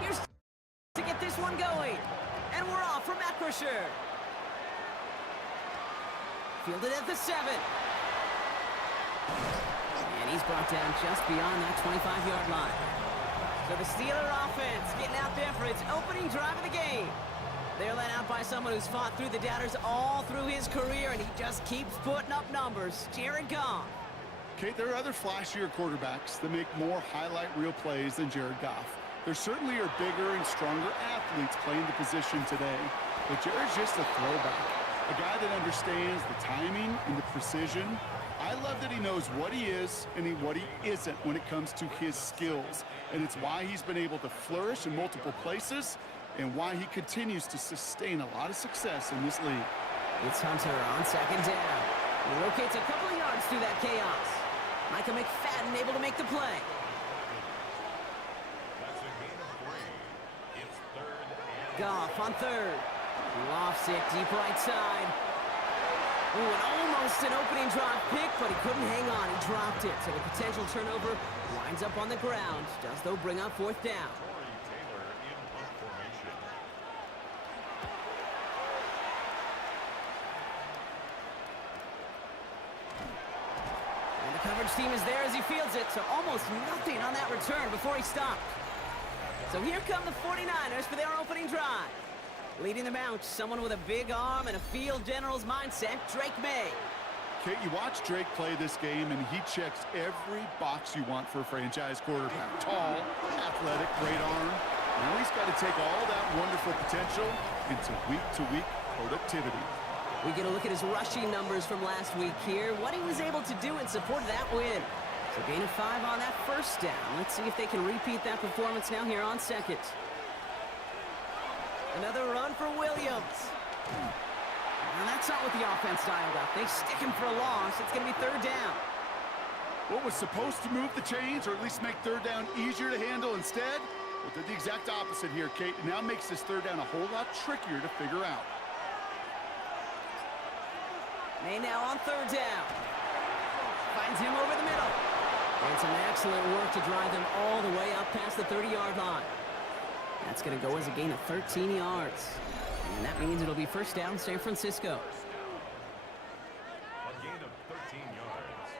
Here's to get this one going. And we're off from Acrisure. Fielded at the 7. And he's brought down just beyond that 25-yard line. So the Steeler offense getting out there for its opening drive of the game. They're led out by someone who's fought through the doubters all through his career, and he just keeps putting up numbers. Jared Goff. Kate, there are other flashier quarterbacks that make more highlight reel plays than Jared Goff. There certainly are bigger and stronger athletes playing the position today, but Jared's just a throwback, a guy that understands the timing and the precision. I love that he knows what he is and what he isn't when it comes to his skills, and it's why he's been able to flourish in multiple places and why he continues to sustain a lot of success in this league. It's Hunter on second down. He rotates a couple of yards through that chaos. Micah McFadden able to make the play. That's a gain of 3. It's 3rd and Goff on 3rd. Lofts it deep right side. Ooh, and almost an opening drive pick, but he couldn't hang on. He dropped it. So the potential turnover winds up on the ground. Does, though, bring up 4th down. Taylor in punt formation. And the coverage team is there as he fields it, so almost nothing on that return before he stopped. So here come the 49ers for their opening drive. Leading them out, someone with a big arm and a field general's mindset, Drake May. Kate, you watch Drake play this game, and he checks every box you want for a franchise quarterback. Tall, athletic, great arm. Now he's got to take all that wonderful potential into week-to-week productivity. We get a look at his rushing numbers from last week here, what he was able to do in support of that win. So gain of 5 on that 1st down. Let's see if they can repeat that performance now here on 2nd. Another run for Williams. And that's not what the offense dialed up. They stick him for a loss. It's going to be 3rd down. What was supposed to move the chains, or at least make 3rd down easier to handle instead, well, did the exact opposite here, Kate. It now makes this 3rd down a whole lot trickier to figure out. May now on 3rd down. Finds him over the middle. And some excellent work to drive them all the way up past the 30-yard line. That's going to go as a gain of 13 yards. And that means it'll be 1st down San Francisco. A gain of 13 yards.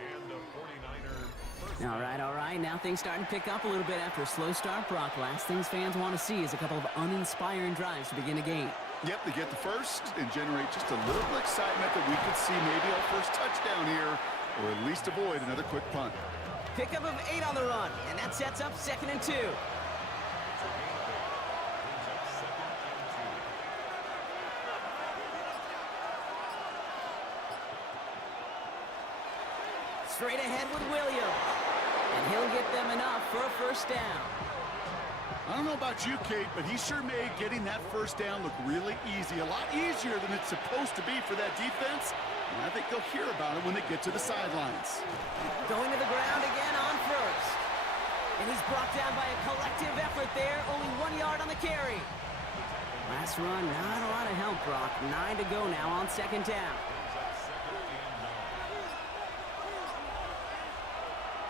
And the 49er first. All right. Now things starting to pick up a little bit after a slow start. Brock, last things fans want to see is a couple of uninspiring drives to begin a game. Yep, they get the first and generate just a little bit of excitement that we could see maybe our first touchdown here, or at least avoid another quick punt. Pickup of 8 on the run, and that sets up 2nd and 2. Straight ahead with Williams. And he'll get them enough for a first down. I don't know about you, Kate, but he sure made getting that first down look really easy. A lot easier than it's supposed to be for that defense. And I think they'll hear about it when they get to the sidelines. Going to the ground again on first. And he's brought down by a collective effort there. Only 1 yard on the carry. Last run, not a lot of help, Brock. 9 to go now on second down.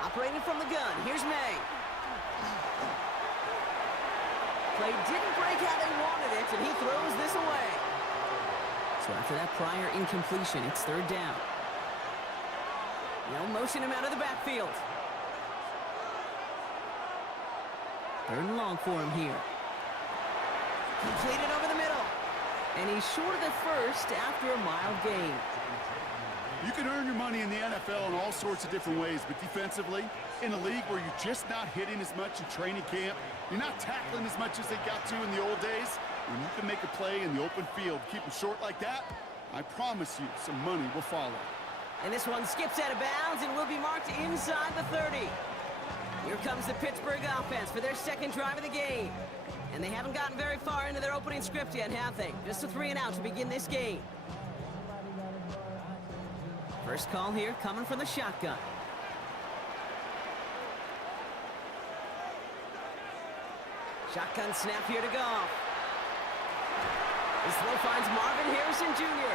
Operating from the gun, here's May. Play didn't break how they wanted it, and he throws this away. So after that prior incompletion, it's third down. They'll motion him out of the backfield. Third and long for him here. Completed over the middle. And he's short of the first after a mild gain. You can earn your money in the NFL in all sorts of different ways, but defensively, in a league where you're just not hitting as much in training camp, you're not tackling as much as they got to in the old days, when you can make a play in the open field, keep them short like that, I promise you some money will follow. And this one skips out of bounds and will be marked inside the 30. Here comes the Pittsburgh offense for their second drive of the game. And they haven't gotten very far into their opening script yet, have they? Just a 3 and out to begin this game. First call here coming from the shotgun. Shotgun snap here to Goff. His throw finds Marvin Harrison Jr.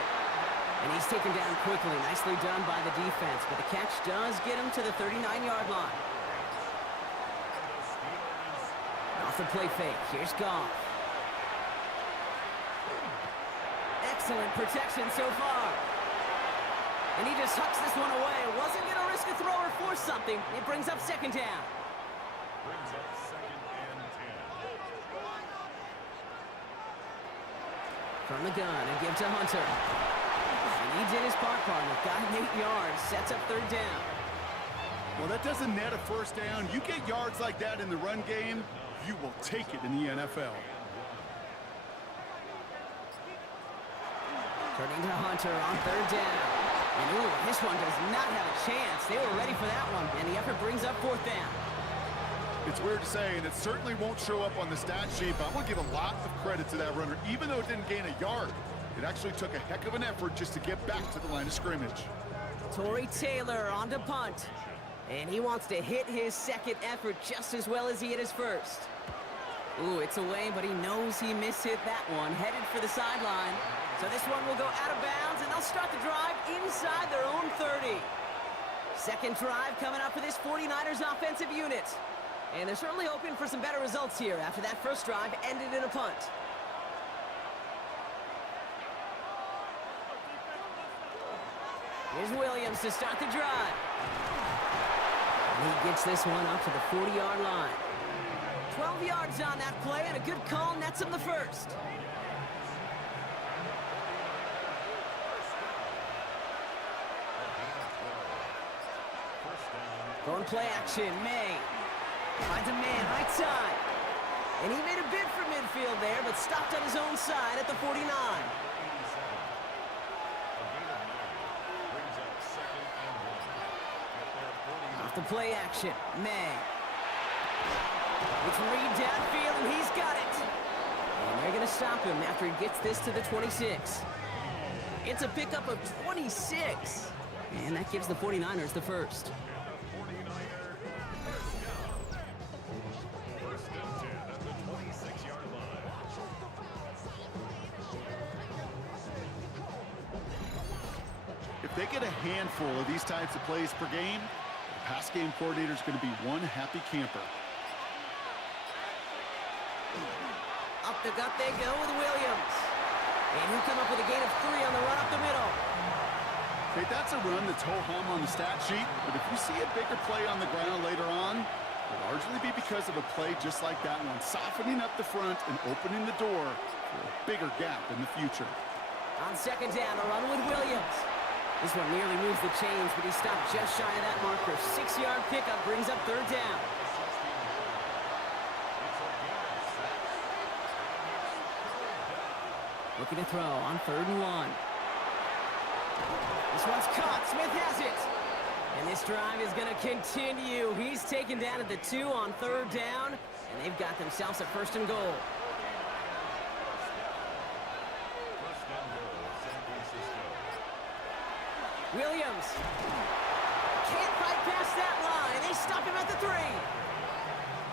And he's taken down quickly. Nicely done by the defense. But the catch does get him to the 39-yard line. Off the play fake. Here's Goff. Excellent protection so far. And he just hucks this one away. Wasn't going to risk a throw or force something. It brings up second down. Brings up second and 10. From the gun, a give to Hunter. And he did his part, partner. Got him 8 yards. Sets up third down. Well, that doesn't net a first down. You get yards like that in the run game, you will take it in the NFL. Turning to Hunter on third down. And ooh, this one does not have a chance. They were ready for that one, and the effort brings up fourth down. It's weird to say, and it certainly won't show up on the stat sheet, but I want to give a lot of credit to that runner. Even though it didn't gain a yard, it actually took a heck of an effort just to get back to the line of scrimmage. Torrey Taylor on to punt. And he wants to hit his second effort just as well as he hit his first. Ooh, it's away, but he knows he mishit that one. Headed for the sideline. So this one will go out of bounds, and they'll start the drive inside their own 30. Second drive coming up for this 49ers offensive unit. And they're certainly hoping for some better results here after that first drive ended in a punt. Here's Williams to start the drive. And he gets this one up to the 40-yard line. 12 yards on that play, and a good call nets him the first. Going play action, May. Finds a man right side. And he made a bid for midfield there, but stopped on his own side at the 49. Off the play action, May. It's Reed downfield, and he's got it. And they're going to stop him after he gets this to the 26. It's a pickup of 26. And that gives the 49ers the first. If they get a handful of these types of plays per game, the pass game coordinator is going to be one happy camper. Up the gut they go with Williams. And he'll come up with a gain of 3 on the run up the middle. Okay, that's a run that's ho-hum on the stat sheet, but if you see a bigger play on the ground later on, it'll largely be because of a play just like that one, softening up the front and opening the door for a bigger gap in the future. On second down, a run with Williams. This one nearly moves the chains, but he stopped just shy of that marker. 6-yard pickup brings up third down. Looking to throw on 3rd and 1. This one's caught. Smith has it. And this drive is going to continue. He's taken down at the 2 on 3rd down, and they've got themselves a 1st and goal. Williams can't fight past that line. They stop him at the 3.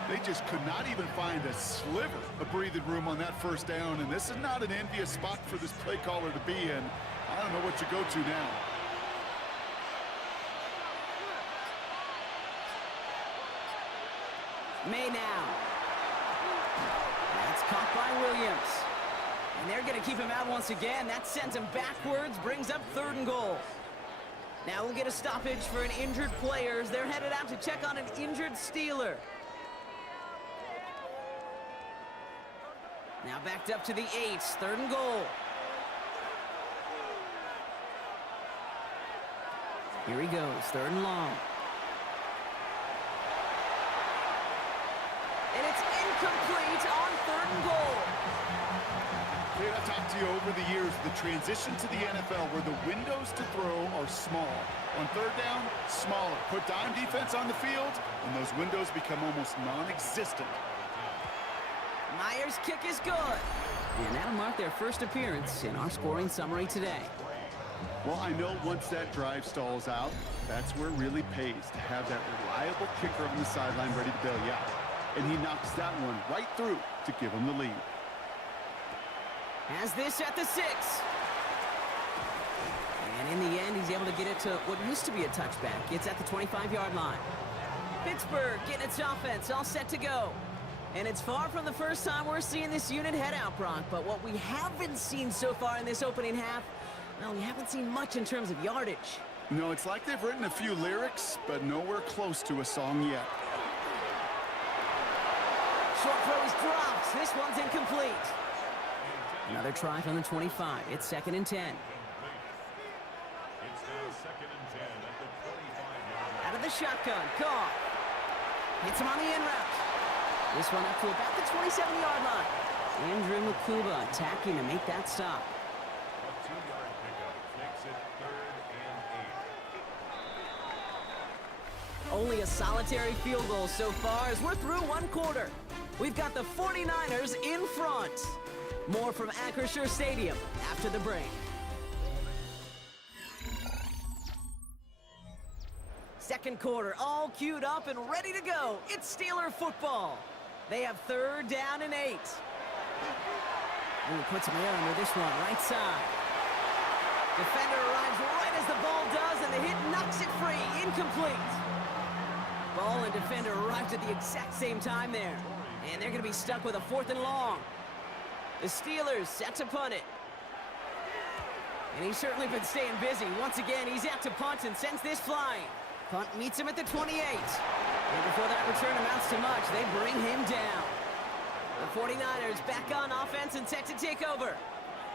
They just could not even find a sliver of breathing room on that 1st down, and this is not an envious spot for this play caller to be in. I don't know what you go to now. May now. That's caught by Williams. And they're going to keep him out once again. That sends him backwards, brings up 3rd and goal. Now we'll get a stoppage for an injured player as they're headed out to check on an injured Steeler. Now backed up to the 8, 3rd and goal. Here he goes, 3rd and long. And it's incomplete on 3rd and goal. Kate, I've talked to you over the years, the transition to the NFL where the windows to throw are small. On 3rd down, smaller. Put dime defense on the field, and those windows become almost non-existent. Myers' kick is good. And that'll mark their first appearance in our scoring summary today. Well, I know once that drive stalls out, that's where it really pays to have that reliable kicker on the sideline ready to bail you out. And he knocks that one right through to give him the lead. Has this at the 6. And in the end, he's able to get it to what used to be a touchback. It's at the 25-yard line. Pittsburgh getting its offense all set to go. And it's far from the first time we're seeing this unit head out, Brock. But what we haven't seen so far in this opening half, well, we haven't seen much in terms of yardage. No, it's like they've written a few lyrics, but nowhere close to a song yet. Short throw is dropped. This one's incomplete. Another try from the 25. It's 2nd and 10. It's now 2nd and 10 at the 25-yard line. Out of the shotgun. Goff hits him on the in route. This one up to about the 27-yard line. Andrew Makuba attacking to make that stop. A 2-yard pickup makes it 3rd and 8. Only a solitary field goal so far as we're through 1 quarter. We've got the 49ers in front. More from Acrisure Stadium after the break. Second quarter, all queued up and ready to go. It's Steeler football. They have 3rd down and 8. Ooh, puts him air under this one, right side. Defender arrives right as the ball does, and the hit knocks it free. Incomplete. Ball and defender arrived at the exact same time there. And they're going to be stuck with a 4th and long. The Steelers set to punt it. And he's certainly been staying busy. Once again, he's out to punt and sends this flying. Punt meets him at the 28. And before that return amounts to much, they bring him down. The 49ers back on offense and set to take over.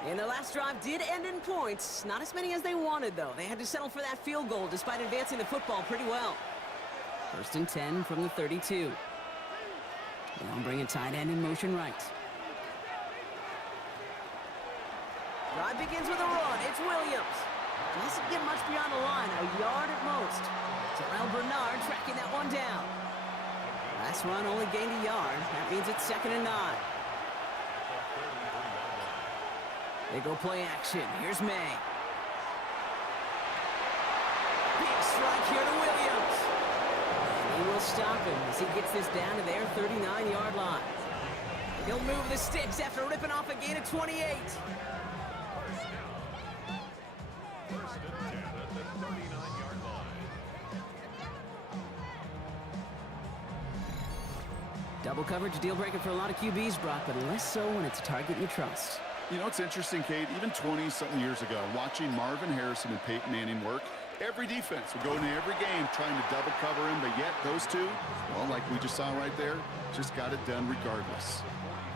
And their last drive did end in points. Not as many as they wanted, though. They had to settle for that field goal despite advancing the football pretty well. 1st and 10 from the 32. They'll bring a tight end in motion right. Drive begins with a run. It's Williams. Doesn't get much beyond the line, a yard at most. Terrell Bernard tracking that one down. Last run only gained a yard. That means it's 2nd and 9. They go play action. Here's May. Big strike here to Williams. And he will stop him as he gets this down to their 39-yard line. He'll move the sticks after ripping off a gain of 28. Double coverage, deal breaker for a lot of QBs, Brock, but less so when it's a target you trust. You know, it's interesting, Kate, even 20-something years ago, watching Marvin Harrison and Peyton Manning work, every defense would go into every game trying to double cover him, but yet those two, well, like we just saw right there, just got it done regardless.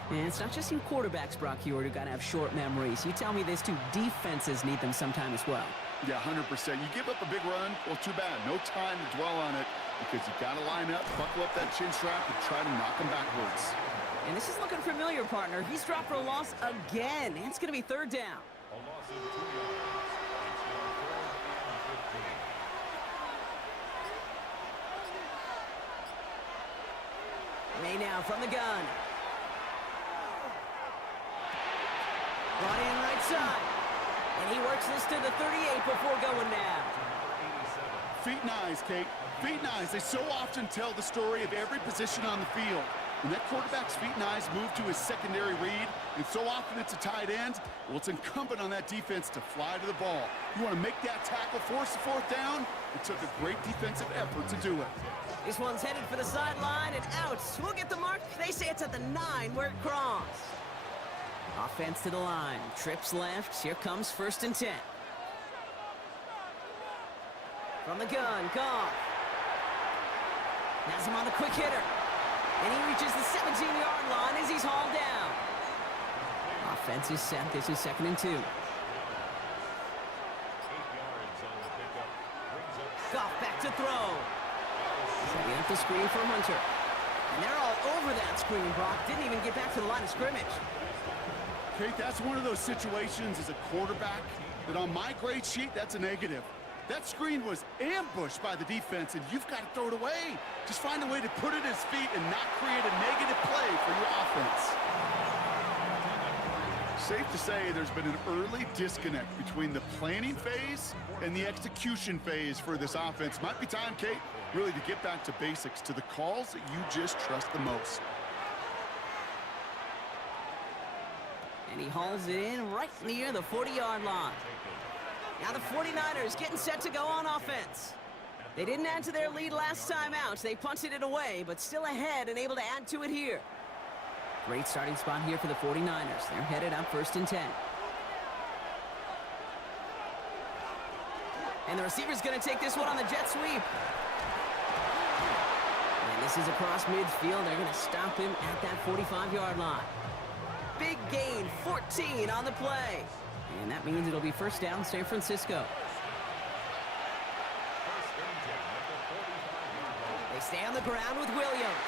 And it's not just you quarterbacks, Brock Heward, who got to have short memories. You tell me this too, defenses need them sometime as well. Yeah, 100%. You give up a big run, well, too bad. No time to dwell on it because you got to line up, buckle up that chin strap, and try to knock him backwards. And this is looking familiar, partner. He's dropped for a loss again. And it's going to be 3rd down. A loss of 2 yards. It's now 4th and 15. May now from the gun. Brought in right side. And he works this to the 38 before going down. Feet and eyes, Kate. Feet and eyes. They so often tell the story of every position on the field. When that quarterback's feet and eyes move to his secondary read, and so often it's a tight end, well, it's incumbent on that defense to fly to the ball. You want to make that tackle, force the fourth down? It took a great defensive effort to do it. This one's headed for the sideline and out. We'll get the mark. They say it's at the 9 where it crossed. Offense to the line. Trips left. Here comes 1st and 10. From the gun, Goff. Has him on the quick hitter. And he reaches the 17-yard line as he's hauled down. Offense is set. This is 2nd and 2. 8 yards on the pickup. Brings up Goff back to throw. Setting up the screen for Hunter. And they're all over that screen, Brock. Didn't even get back to the line of scrimmage. Kate, that's one of those situations as a quarterback that on my grade sheet, that's a negative. That screen was ambushed by the defense, and you've got to throw it away. Just find a way to put it at his feet and not create a negative play for your offense. Safe to say there's been an early disconnect between the planning phase and the execution phase for this offense. Might be time, Kate, really to get back to basics, to the calls that you just trust the most. And he hauls it in right near the 40-yard line. Now the 49ers getting set to go on offense. They didn't add to their lead last time out. They punted it away, but still ahead and able to add to it here. Great starting spot here for the 49ers. They're headed up 1st and 10. And the receiver's going to take this one on the jet sweep. And this is across midfield. They're going to stop him at that 45-yard line. Big gain, 14 on the play. And that means it'll be 1st down, San Francisco. They stay on the ground with Williams.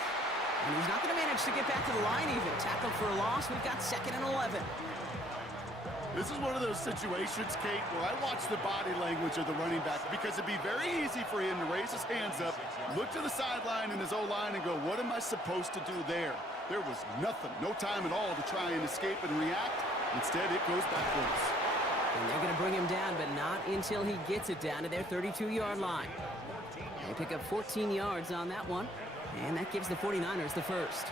And he's not going to manage to get back to the line even. Tackled for a loss. We've got 2nd and 11. This is one of those situations, Kate, where I watch the body language of the running back because it'd be very easy for him to raise his hands up, look to the sideline in his O-line and go, what am I supposed to do there? There was nothing, no time at all to try and escape and react. Instead, it goes backwards. And they're going to bring him down, but not until he gets it down to their 32-yard line. They pick up 14 yards on that one, and that gives the 49ers the first.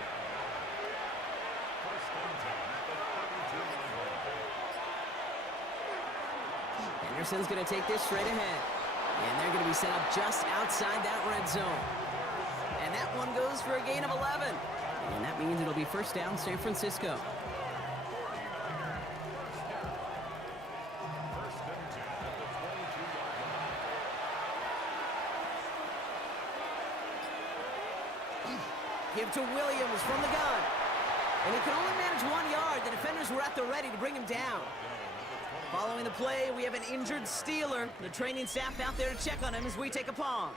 Henderson's going to take this straight ahead. And they're going to be set up just outside that red zone. And that one goes for a gain of 11. And that means it'll be 1st down, San Francisco. Give to Williams from the gun. And he could only manage 1 yard. The defenders were at the ready to bring him down. Following the play, we have an injured Steeler. The training staff out there to check on him as we take a pause.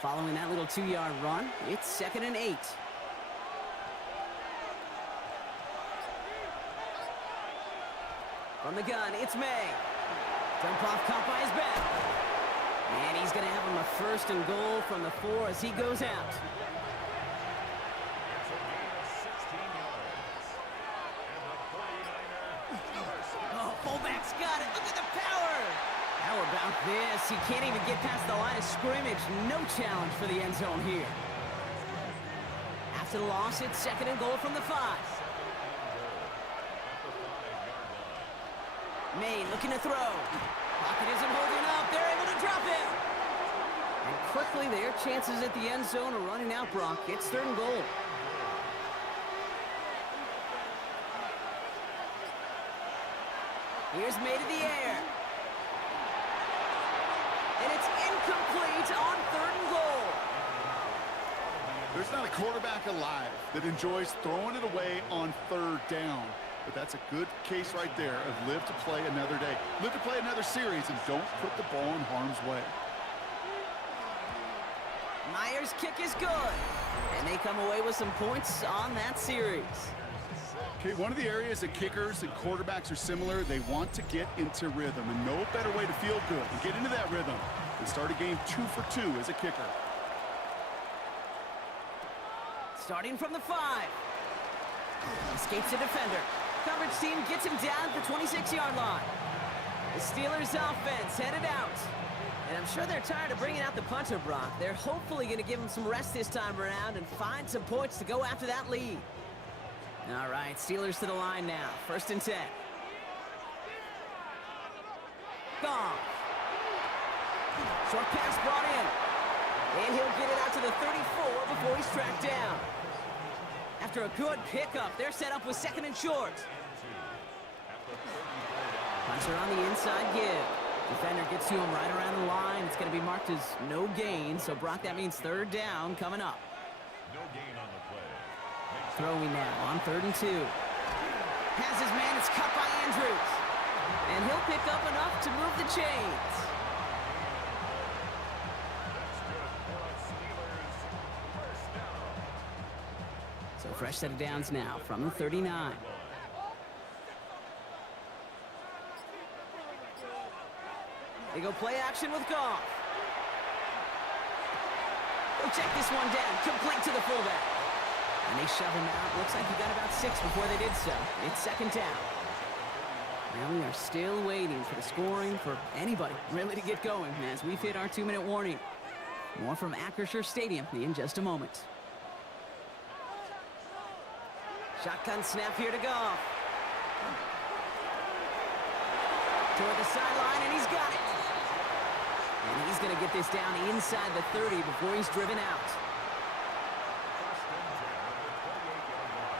Following that little 2-yard run, it's 2nd and 8. From the gun, it's May. Dump off caught by his back. And he's going to have him a 1st and goal from the 4 as he goes out. Oh, fullback's got it. Look at the power. How about this? He can't even get past the line of scrimmage. No challenge for the end zone here. After the loss, it's 2nd and goal from the 5. May looking to throw. Pocket isn't holding up. They're able to drop him. And quickly, their chances at the end zone are running out, Brock. It's 3rd and goal. Here's May to the air. And it's incomplete on 3rd and goal. There's not a quarterback alive that enjoys throwing it away on 3rd down. But that's a good case right there of live to play another day. Live to play another series and don't put the ball in harm's way. Myers' kick is good. And they come away with some points on that series. Okay, one of the areas that kickers and quarterbacks are similar, they want to get into rhythm. And no better way to feel good and get into that rhythm and start a game 2 for 2 as a kicker. Starting from the 5. Escapes a defender. Coverage team gets him down at the 26-yard line. The Steelers offense headed out. And I'm sure they're tired of bringing out the punter, Brock. They're hopefully going to give him some rest this time around and find some points to go after that lead. All right, Steelers to the line now. 1st and 10. Goff. Short pass brought in. And he'll get it out to the 34 before he's tracked down. After a good pickup, they're set up with 2nd and short. Punter on the inside give. Defender gets to him right around the line. It's going to be marked as no gain. So, Brock, that means 3rd down coming up. No gain on the play. Throwing now on 3rd and 2. Has his man. It's cut by Andrews. And he'll pick up enough to move the chains. So fresh set of downs now from the 39. They go play action with Goff. They'll check this one down, complete to the fullback. And they shove him out. Looks like he got about 6 before they did so. It's 2nd down. Now we are still waiting for the scoring for anybody really to get going as we've hit our 2-minute warning. More from Acrisure Stadium in just a moment. Shotgun snap here to Goff. Toward the sideline, and he's got it. And he's going to get this down inside the 30 before he's driven out.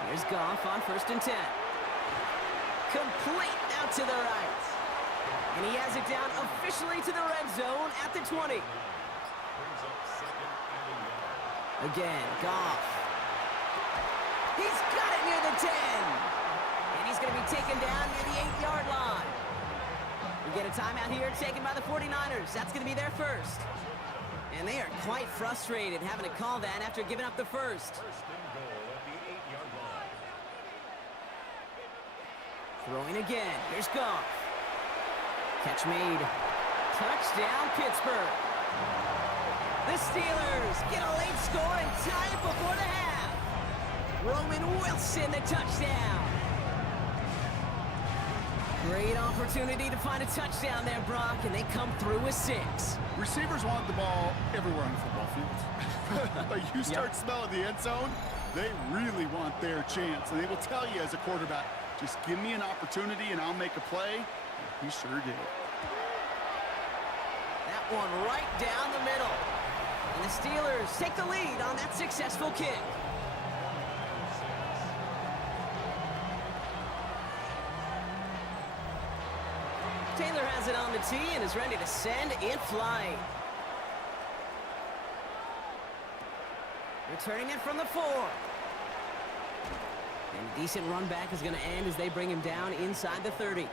Here's Goff on 1st and 10. Complete out to the right. And he has it down officially to the red zone at the 20. Again, Goff. He's got it near the 10. And he's going to be taken down near the 8-yard line. We get a timeout here taken by the 49ers. That's going to be their first. And they are quite frustrated having to call that after giving up the first. 1st and goal at the 8-yard line. Throwing again. Here's Goff. Catch made. Touchdown, Pittsburgh. The Steelers get a late score and tie it before the half. Roman Wilson, the touchdown. Great opportunity to find a touchdown there, Brock, and they come through with 6. Receivers want the ball everywhere on the football field. But you start smelling the end zone, they really want their chance. And they will tell you as a quarterback, just give me an opportunity and I'll make a play. And he sure did. That one right down the middle. And the Steelers take the lead on that successful kick. Taylor has it on the tee and is ready to send it flying. Returning it from the 4. And a decent run back is going to end as they bring him down inside the 30.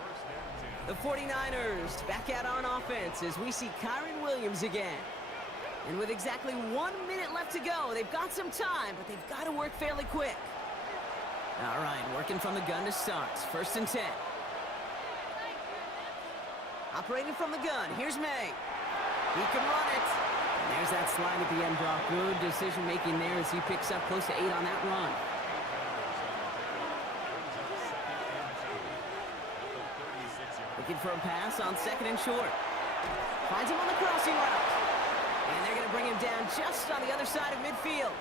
The 49ers back out on offense as we see Kyron Williams again. And with exactly 1 minute left to go, they've got some time, but they've got to work fairly quick. All right, working from the gun to start. 1st and 10. Operating from the gun, here's May. He can run it. And there's that slide at the end, Brock. Good decision-making there as he picks up close to 8 on that run. Looking for a pass on 2nd and short. Finds him on the crossing route. And they're going to bring him down just on the other side of midfield.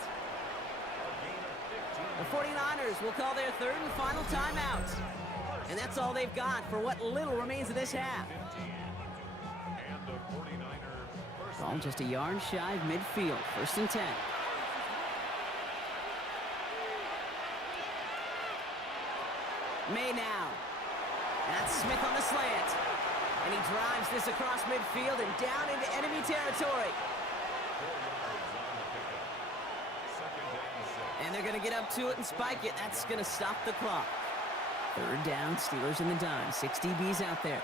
The 49ers will call their 3rd and final timeout. And that's all they've got for what little remains of this half. Ball just a yard shy of midfield. 1st and 10. May now. That's Smith on the slant. And he drives this across midfield and down into enemy territory. And they're going to get up to it and spike it. That's going to stop the clock. 3rd down, Steelers in the dime. 6 DBs out there.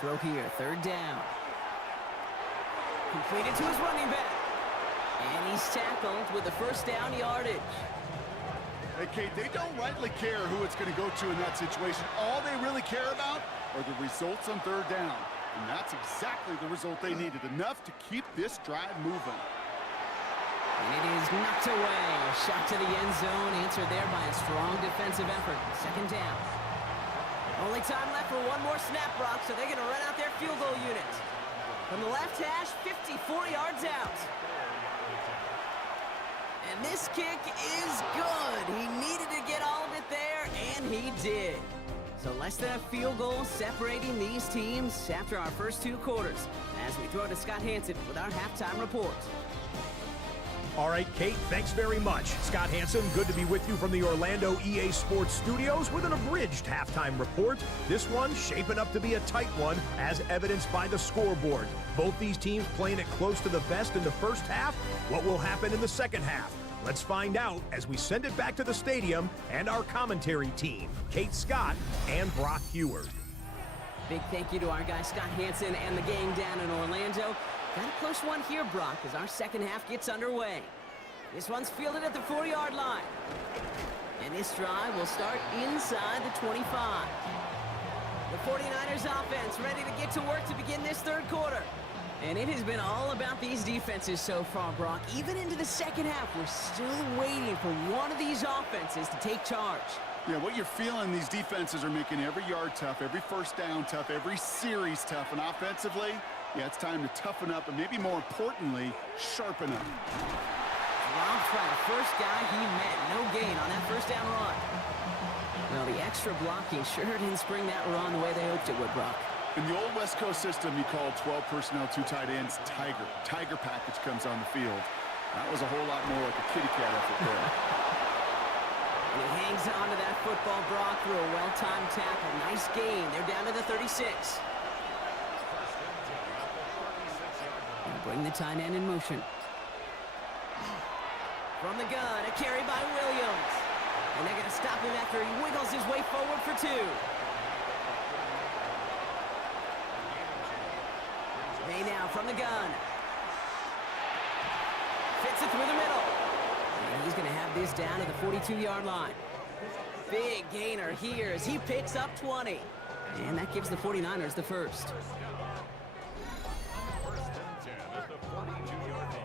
Throw here, 3rd down. Completed to his running back. And he's tackled with the 1st down yardage. Hey, Kate, they don't rightly care who it's going to go to in that situation. All they really care about are the results on 3rd down. And that's exactly the result they needed, enough to keep this drive moving. And it is knocked away. A shot to the end zone, answered there by a strong defensive effort. Second down. Only time left for one more snap, Brock, so they're going to run out their field goal unit. From the left hash, 54 yards out. And this kick is good. He needed to get all of it there, and he did. So less than a field goal separating these teams after our first two quarters. As we throw to Scott Hansen with our halftime report. All right, Kate, thanks very much. Scott Hansen, good to be with you from the Orlando EA Sports Studios with an abridged halftime report. This one shaping up to be a tight one, as evidenced by the scoreboard. Both these teams playing it close to the vest in the first half. What will happen in the second half? Let's find out as we send it back to the stadium and our commentary team, Kate Scott and Brock Heward. Big thank you to our guy Scott Hansen and the gang down in Orlando. Got a close one here, Brock, as our second half gets underway. This one's fielded at the 4-yard line. And this drive will start inside the 25. The 49ers offense ready to get to work to begin this third quarter. And it has been all about these defenses so far, Brock. Even into the second half, we're still waiting for one of these offenses to take charge. Yeah, what you're feeling, these defenses are making every yard tough, every first down tough, every series tough. And offensively, yeah, it's time to toughen up and maybe more importantly, sharpen up. Dropped by the first guy he met. No gain on that first down run. Well, the extra blocking sure didn't spring that run the way they hoped it would, Brock. In the old West Coast system, you called 12 personnel, 2 tight ends, Tiger. Tiger package comes on the field. That was a whole lot more like a kitty cat effort there. And he hangs on to that football, Brock, through a well-timed tackle. Nice gain. They're down to the 36. And bring the tight end in motion. From the gun, a carry by Williams. And they're going to stop him after he wiggles his way forward for 2. May now from the gun. Fits it through the middle. And he's going to have this down to the 42-yard line. Big gainer here as he picks up 20. And that gives the 49ers the first. First and 10 at the 42-yard line.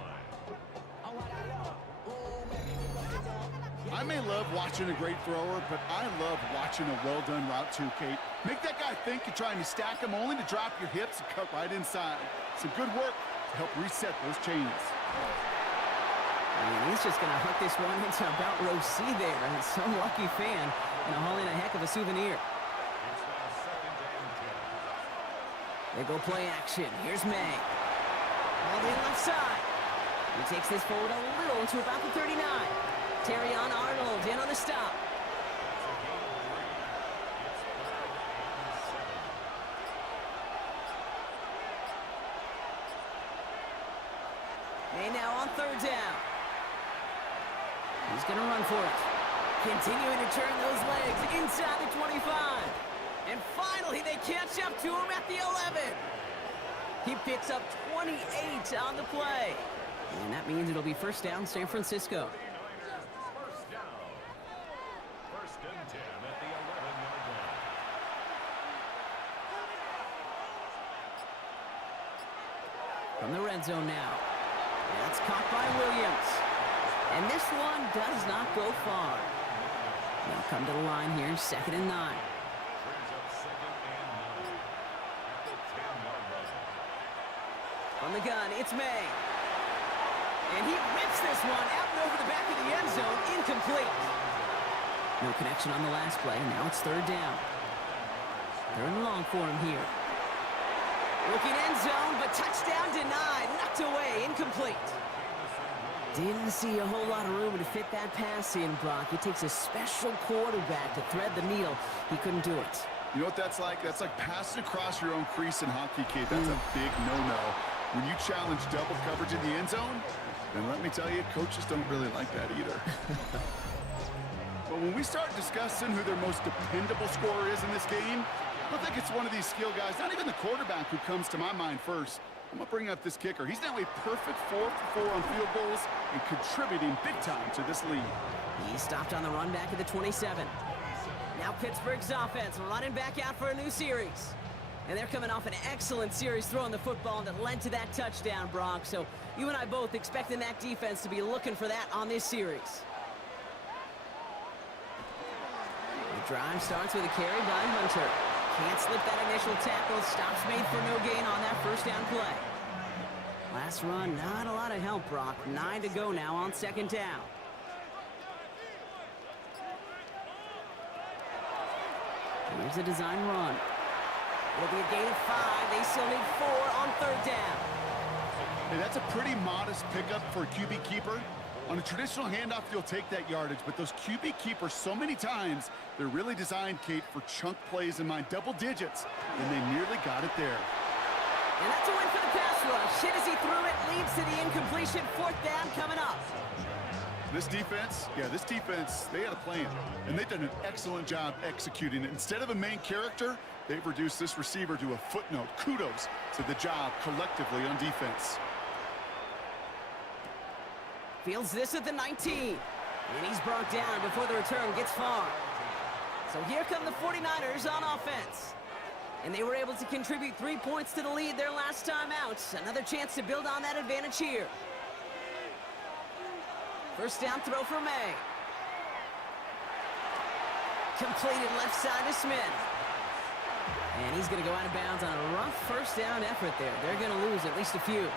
I may love watching a great thrower, but I love watching a well-done route too, Kate. Make that guy think you're trying to stack him only to drop your hips and cut right inside. Some good work to help reset those chains. I mean, he's just going to hook this one into about row C there. And some lucky fan and haul in a heck of a souvenir. It's now second and 10. They go play action. Here's May. All the left side. He takes this forward a little to about the 39. Terrion Arnold in on the stop. May now on third down. He's going to run for it. Continuing to turn those legs inside the 25. And finally, they catch up to him at the 11. He picks up 28 on the play. And that means it'll be first down, San Francisco. First down. First and 10 at the 11-yard line. From the red zone now. That's caught by Williams. And this one does not go far. They'll come to the line here, second and 9. Brings up second and 9 at the 10-yard line. From the gun, it's May. And he rips this one out and over the back of the end zone, incomplete. No connection on the last play, now it's third down. Third and long for him here. Looking end zone, but touchdown denied, knocked away, incomplete. Didn't see a whole lot of room to fit that pass in, Brock. It takes a special quarterback to thread the needle. He couldn't do it. You know what that's like? That's like passing across your own crease in hockey, Kate. That's a big no-no. When you challenge double coverage in the end zone, then let me tell you, coaches don't really like that either. But when we start discussing who their most dependable scorer is in this game, I don't think it's one of these skill guys, not even the quarterback, who comes to my mind first. I'm going to bring up this kicker. He's now a perfect 4 for 4 on field goals and contributing big time to this lead. He stopped on the run back at the 27. Now Pittsburgh's offense running back out for a new series. And they're coming off an excellent series throwing the football that led to that touchdown, Brock. So you and I both expecting that defense to be looking for that on this series. The drive starts with a carry by Hunter. Can't slip that initial tackle. Stops made for no gain on that first down play. Last run, not a lot of help, Brock. 9 to go now on second down. Here's a design run. It'll be a gain of 5. They still need 4 on third down. Hey, that's a pretty modest pickup for a QB keeper. On a traditional handoff, you'll take that yardage, but those QB keepers, so many times, they're really designed, Kate, for chunk plays in mind, double digits, and they nearly got it there. And that's a win for the pass rush. Hit as he threw it, leads to the incompletion. Fourth down coming up. This defense, they had a plan, and they've done an excellent job executing it. Instead of a main character, they've reduced this receiver to a footnote. Kudos to the job collectively on defense. Fields this at the 19. And he's brought down before the return gets far. So here come the 49ers on offense. And they were able to contribute 3 points to the lead their last time out. Another chance to build on that advantage here. First down throw for May. Completed left side to Smith. And he's going to go out of bounds on a rough first down effort there. They're going to lose at least a few.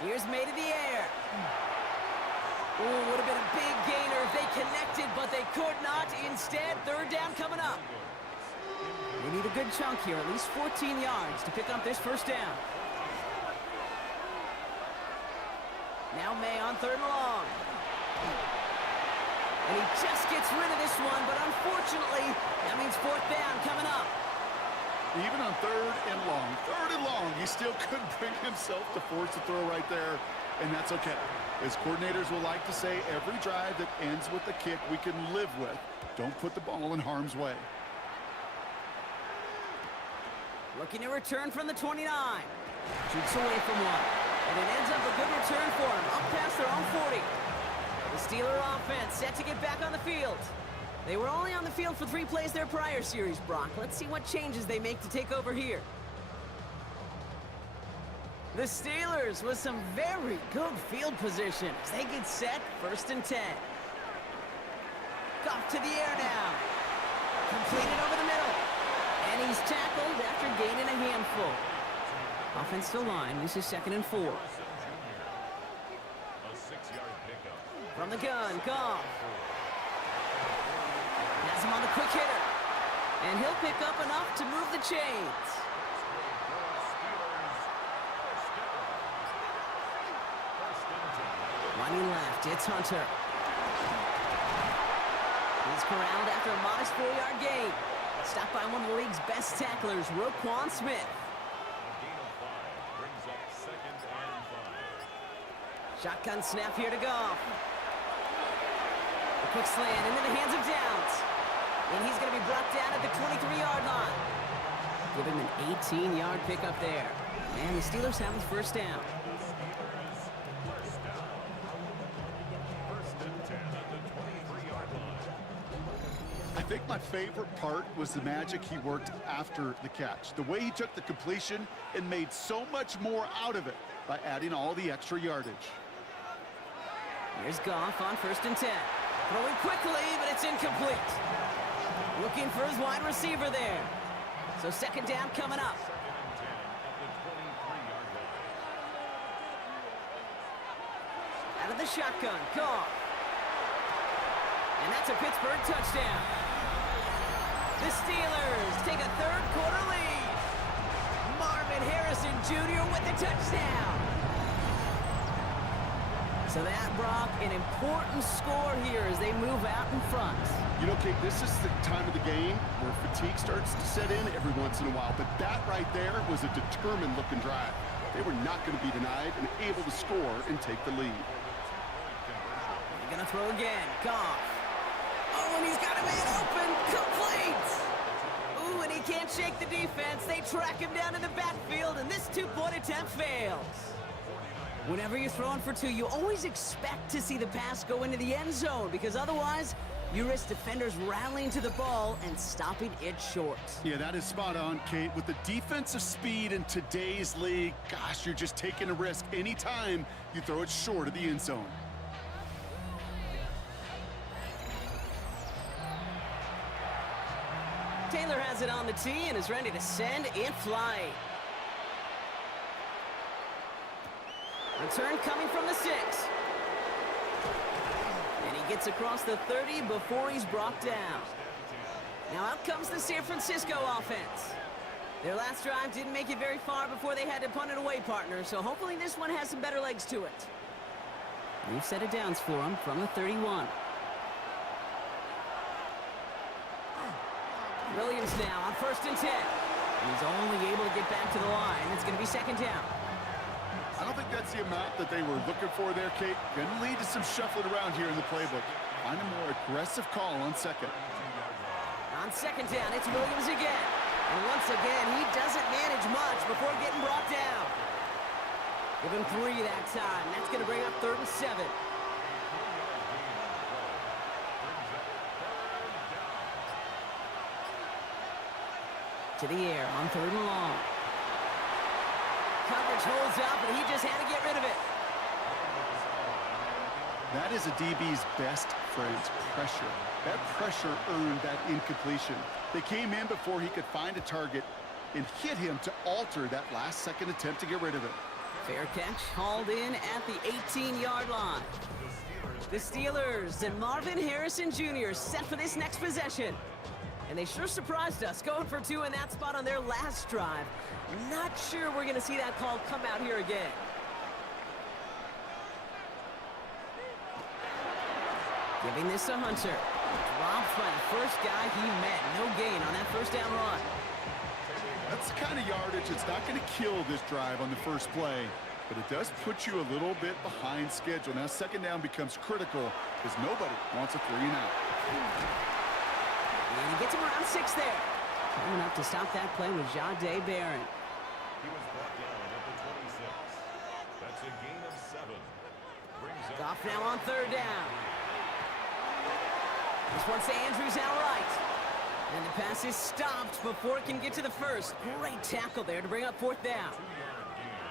Here's May to the air. Ooh, would have been a big gainer if they connected, but they could not. Instead, third down coming up. They need a good chunk here, at least 14 yards to pick up this first down. Now May on third and long. And he just gets rid of this one, but unfortunately, that means fourth down coming up. Even on third and long, he still couldn't bring himself to force the throw right there, and that's okay. As coordinators will like to say, every drive that ends with a kick we can live with. Don't put the ball in harm's way. Looking to return from the 29. Shoots away from one. And it ends up a good return for him, up past their own 40. The Steeler offense set to get back on the field. They were only on the field for 3 plays their prior series, Brock. Let's see what changes they make to take over here. The Steelers with some very good field position as they get set, first and 10. Goff to the air now. Completed over the middle. And he's tackled after gaining a handful. Offensive line, this is 2nd and 4. A 6-yard pickup. From the gun, Goff. Has him on the quick hitter. And he'll pick up enough to move the chains. Running left, it's Hunter. He's corralled after a modest 4-yard gain. Stopped by one of the league's best tacklers, Roquan Smith. A gain of 5 brings up 2nd and 5. Shotgun snap here to Goff. A quick slant into the hands of Downs. And he's going to be brought down at the 23-yard line. Give him an 18-yard pickup there. And the Steelers have his first down. I think my favorite part was the magic he worked after the catch. The way he took the completion and made so much more out of it by adding all the extra yardage. Here's Goff on 1st and 10. Throwing quickly, but it's incomplete. Looking for his wide receiver there. So 2nd down coming up. Out of the shotgun, Goff. And that's a Pittsburgh touchdown. The Steelers take a 3rd quarter lead. Marvin Harrison Jr. with the touchdown. So that, Brock, an important score here as they move out in front. You know, Kate, this is the time of the game where fatigue starts to set in every once in a while, but that right there was a determined-looking drive. They were not going to be denied and able to score and take the lead. They're going to throw again. Goff. Oh, and he's got a man open. Complete. Ooh, and he can't shake the defense. They track him down in the backfield, and this 2-point attempt fails. Whenever you're throwing for 2, you always expect to see the pass go into the end zone because otherwise You risk defenders rallying to the ball and stopping it short. Yeah, that is spot on, Kate. With the defensive speed in today's league, gosh, you're just taking a risk anytime you throw it short of the end zone. Taylor has it on the tee and is ready to send in flight. Return coming from the 6. And he gets across the 30 before he's brought down. Now out comes the San Francisco offense. Their last drive didn't make it very far before they had to punt it away, partner, so hopefully this one has some better legs to it. We've set it downs for him from the 31. Williams now on 1st and 10. He's only able to get back to the line. It's going to be 2nd down. I don't think that's the amount that they were looking for there, Kate. Going to lead to some shuffling around here in the playbook. Find a more aggressive call on 2nd. On 2nd down, it's Williams again. And once again, he doesn't manage much before getting brought down. Give him 3 that time. That's going to bring up 3rd and 7. To the air on 3rd and long. Coverage holds up, and he just had to get rid of it. That is a DB's best friend, pressure. That pressure earned that incompletion. They came in before he could find a target and hit him to alter that last-second attempt to get rid of it. Fair catch, hauled in at the 18-yard line. The Steelers and Marvin Harrison Jr. set for this next possession. And they sure surprised us, going for 2 in that spot on their last drive. Not sure we're going to see that call come out here again. Giving this to Hunter. Dropped by the first guy he met. No gain on that 1st down run. That's the kind of yardage that's not going to kill this drive on the first play, but it does put you a little bit behind schedule. Now 2nd down becomes critical because nobody wants a 3 and out. And he gets him around 6 there. Coming up to stop that play with Jahdae Barron. He was brought down at the 26. That's a gain of 7. Brings up Goff now on 3rd down. This one's to Andrews outright. And the pass is stopped before it can get to the 1st. Great tackle there to bring up 4th down.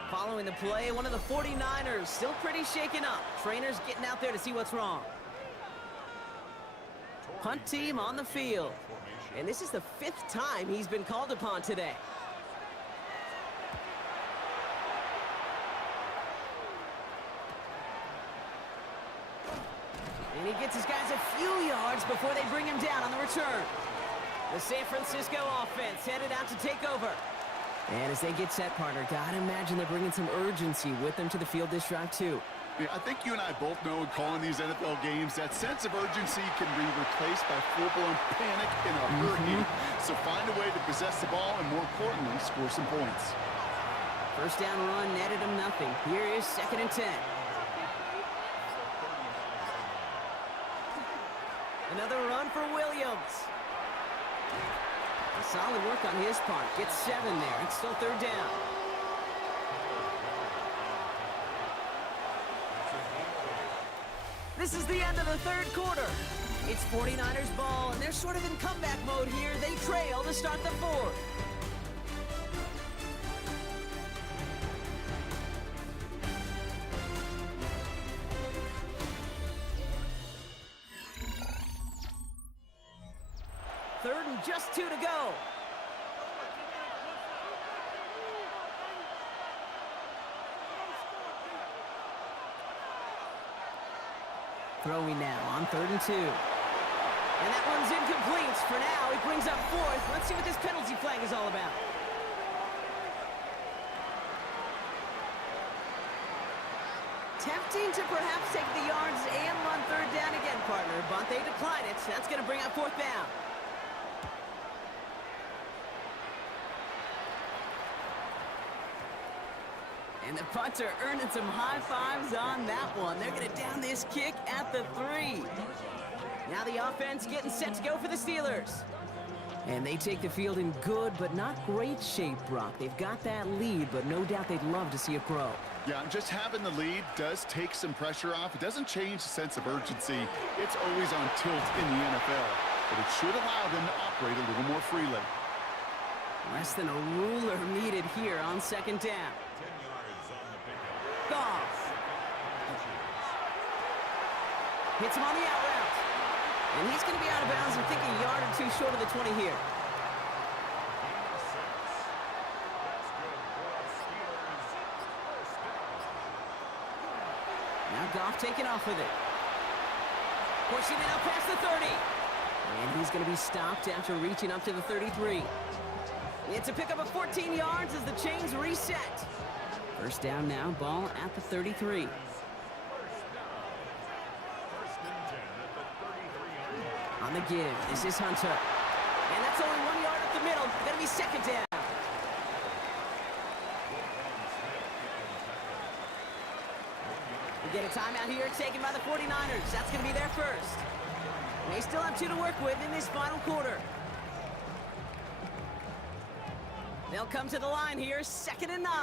Following the play, one of the 49ers still pretty shaken up. Trainers getting out there to see what's wrong. Punt team on the field. And this is the 5th time he's been called upon today. And he gets his guys a few yards before they bring him down on the return. The San Francisco offense headed out to take over. And as they get set, partner, gotta imagine they're bringing some urgency with them to the field this drive, too. Yeah, I think you and I both know in calling these NFL games that sense of urgency can be replaced by full-blown panic in a hurry. So find a way to possess the ball and, more importantly, score some points. 1st down run netted him nothing. Here is 2nd and 10. Another run for Williams. Solid work on his part. Gets 7 there. It's still 3rd down. This is the end of the 3rd quarter. It's 49ers ball, and they're sort of in comeback mode here. They trail to start the 4th. Third and just 2 to go. Throwing now on 3rd and 2. And that one's incomplete. For now, he brings up 4th. Let's see what this penalty flag is all about. Tempting to perhaps take the yards and run 3rd down again, partner, but they decline it. That's going to bring up 4th down. And the punter earning some high fives on that one. They're going to down this kick at the 3. Now the offense getting set to go for the Steelers. And they take the field in good but not great shape, Brock. They've got that lead, but no doubt they'd love to see it grow. Yeah, just having the lead does take some pressure off. It doesn't change the sense of urgency. It's always on tilt in the NFL, but it should allow them to operate a little more freely. Less than a ruler needed here on second down. 10 yards on the pickup. Goff hits him on the out route. And he's going to be out of bounds, I think, a yard or two short of the 20 here. Now Goff taking off with it. Pushing it out past the 30. And he's going to be stopped after reaching up to the 33. It's a pickup of 14 yards as the chains reset. First down now, ball at the 33. On the give, this is Hunter. And that's only 1 yard up the middle. Gonna be second down. We get a timeout here taken by the 49ers. That's gonna be their first. They still have 2 to work with in this final quarter. They'll come to the line here, 2nd and 9.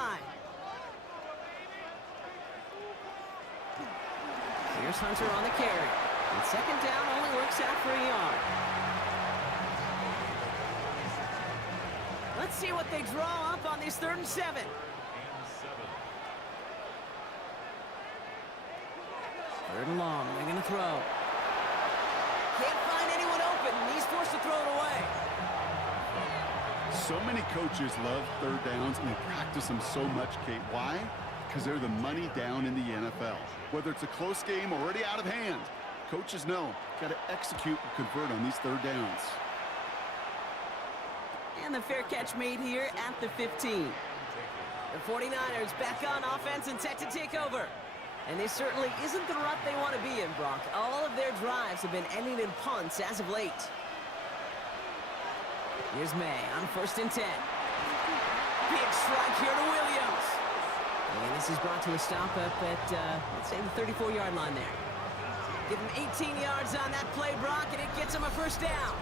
Here's Hunter on the carry. And second down only works out for a yard. Let's see what they draw up on this 3rd and 7. Third and long, they're gonna throw. Can't find anyone open, and he's forced to throw it away. So many coaches love third downs, and they practice them so much, Kate. Why? Because they're the money down in the NFL. Whether it's a close game already out of hand, coaches know, got to execute and convert on these third downs. And the fair catch made here at the 15. The 49ers back on offense and set to take over. And this certainly isn't the rut they want to be in, Brock. All of their drives have been ending in punts as of late. Here's May on 1st and 10. Big strike here to Williams. And this is brought to a stop up at, let's say, the 34-yard line there. Give him 18 yards on that play, Brock, and it gets him a first down.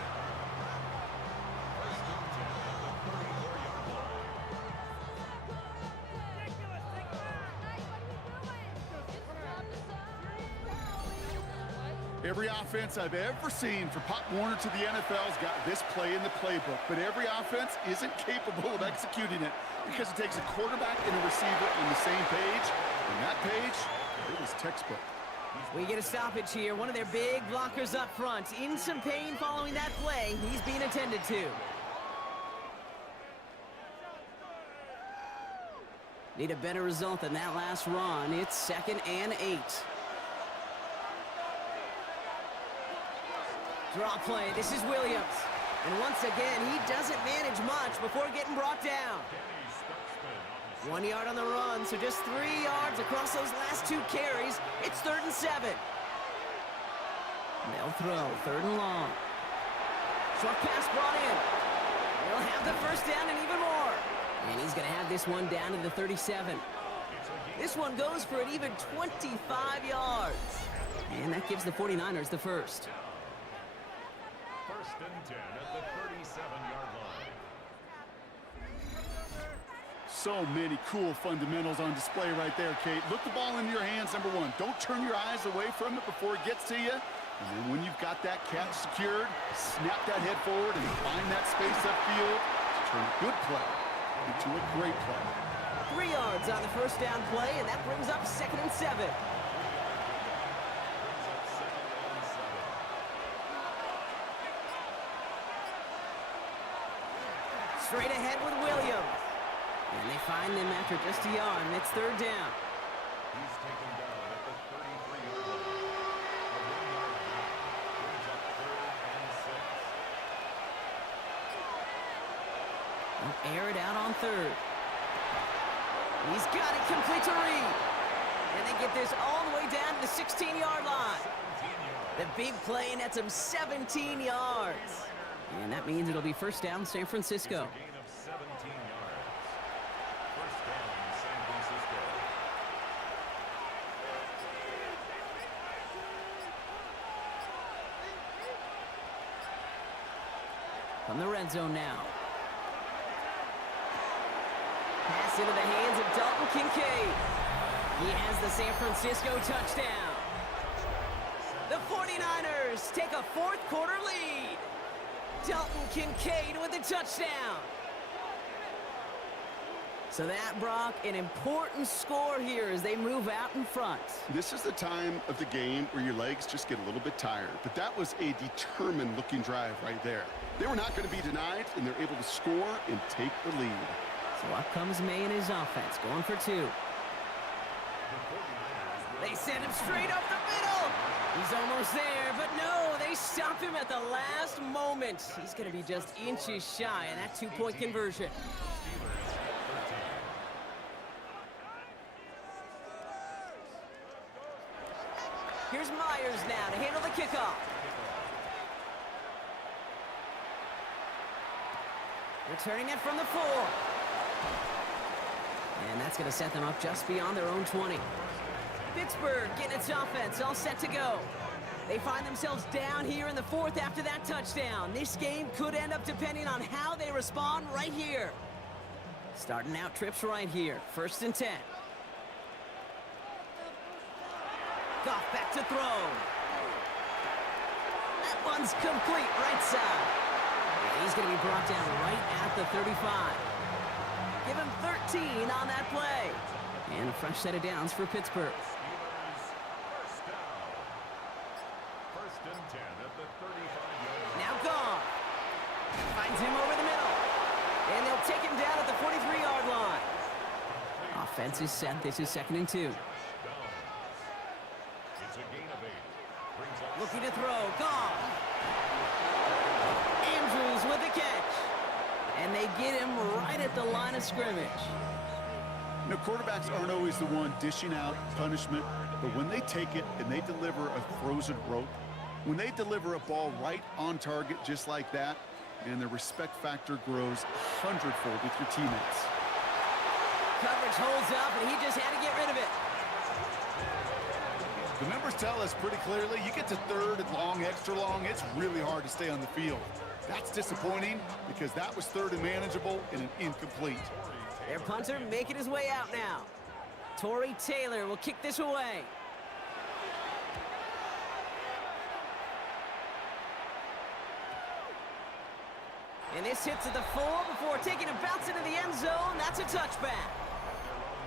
Every offense I've ever seen for Pop Warner to the NFL's got this play in the playbook, but every offense isn't capable of executing it because it takes a quarterback and a receiver on the same page. And that page, it was textbook. We get a stoppage here. One of their big blockers up front. In some pain following that play. He's being attended to. Need a better result than that last run. It's 2nd and 8. Draw play. This is Williams. And once again, he doesn't manage much before getting brought down. 1 yard on the run, so just 3 yards across those last 2 carries. It's 3rd and 7. They'll throw 3rd and long. Short pass brought in. They'll have the first down and even more. And he's going to have this one down to the 37. This one goes for an even 25 yards. And that gives the 49ers the first. 1st and 10 at the 37-yard line. So many cool fundamentals on display right there, Kate. Look the ball into your hands, number 1. Don't turn your eyes away from it before it gets to you. And then when you've got that catch secured, snap that head forward and find that space upfield to turn a good play into a great play. 3 yards on the first down play, and that brings up 2nd and 7. Straight ahead with Williams. And they find him after just a yard, and it's 3rd down. He's taken down at the 33-yard line. A 1-yard gain brings up 3rd and 6. They'll air it out on 3rd. He's got it complete to Reed. And they get this all the way down to the 16-yard line. The big play nets him 17 yards. And that means it'll be first down San Francisco. Gain of 17 yards. First down San Francisco. from the red zone now. Pass into the hands of Dalton Kincaid. He has the San Francisco touchdown. The 49ers take a fourth quarter lead. Dalton Kincaid with the touchdown. So that, Brock, an important score here as they move out in front. This is the time of the game where your legs just get a little bit tired. But that was a determined-looking drive right there. They were not going to be denied, and they're able to score and take the lead. So up comes May and his offense, going for two. They send him straight up the middle. He's almost there, but no, they stop him at the last moment. He's going to be just inches shy of that two-point conversion. Here's Myers now to handle the kickoff. Returning it from the 4. And that's going to set them up just beyond their own 20. Pittsburgh getting its offense all set to go. They find themselves down here in the 4th after that touchdown. This game could end up depending on how they respond right here. Starting out trips right here. 1st and 10. Goff back to throw. That one's complete right side. And he's going to be brought down right at the 35. Give him 13 on that play. And a fresh set of downs for Pittsburgh. First and 10 at the 35-yard line. Now Goff finds him over the middle. And they'll take him down at the 43-yard line. Offense is set. This is 2nd and 2. It's a gain of 8. Brings up Looking to throw. Goff. Andrews with the catch. And they get him right at the line of scrimmage. You know, quarterbacks aren't always the one dishing out punishment, but when they take it and they deliver a frozen rope, when they deliver a ball right on target just like that, and the respect factor grows 100-fold with your teammates. Coverage holds up, and he just had to get rid of it. The numbers tell us pretty clearly, you get to 3rd and long, extra long, it's really hard to stay on the field. That's disappointing because that was 3rd and manageable and an incomplete. Their punter making his way out now. Torrey Taylor will kick this away. And this hits at the 4 before taking a bounce into the end zone. That's a touchback.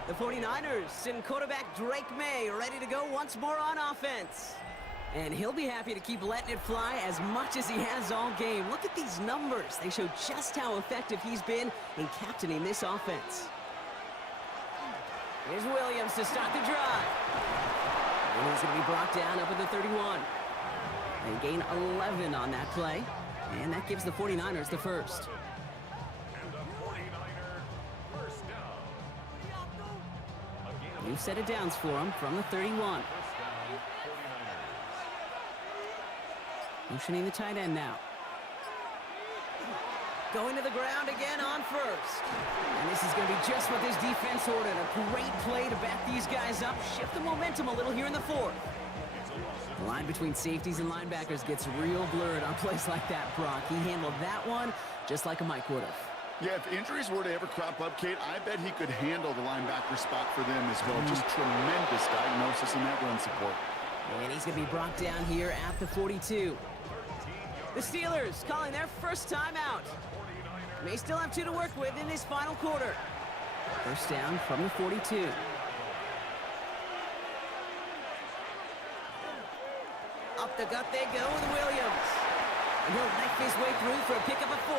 The 49ers send quarterback Drake May ready to go once more on offense. And he'll be happy to keep letting it fly as much as he has all game. Look at these numbers. They show just how effective he's been in captaining this offense. Here's Williams to start the drive. And he's going to be brought down up at the 31. They gain 11 on that play. And that gives the 49ers the first. and the 49er first down. New set of downs for him from the 31. First down, 49ers. Motioning the tight end now. Going to the ground again on 1st. And this is going to be just what this defense ordered. A great play to back these guys up. Shift the momentum a little here in the 4th. The line between safeties and linebackers gets real blurred on plays like that, Brock. He handled that one just like a Mike would have. Yeah, if injuries were to ever crop up, Kate, I bet he could handle the linebacker spot for them as well. Just tremendous diagnosis in that run support. And he's going to be brought down here at the 42. The Steelers calling their first timeout. May still have 2 to work with in this final quarter. First down from the 42. Up the gut they go with Williams. And he'll knife his way through for a pickup of 4.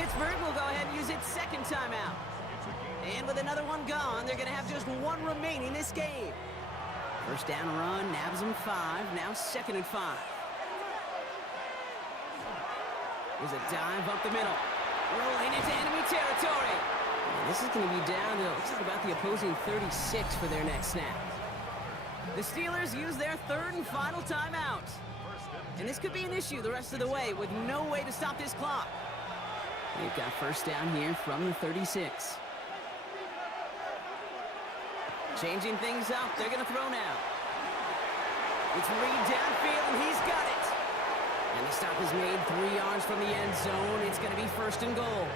Pittsburgh will go ahead and use its second timeout. And with another one gone, they're going to have just 1 remaining this game. First down run, nabs them 5. Now 2nd and 5. There's a dive up the middle. Rolling into enemy territory. And this is going to be down to, looks like about the opposing 36 for their next snap. The Steelers use their 3rd and final timeout. And this could be an issue the rest of the way with no way to stop this clock. They've got first down here from the 36. Changing things up. They're going to throw now. It's Reed downfield, and he's got it. And the stop is made 3 yards from the end zone. It's going to be 1st and goal.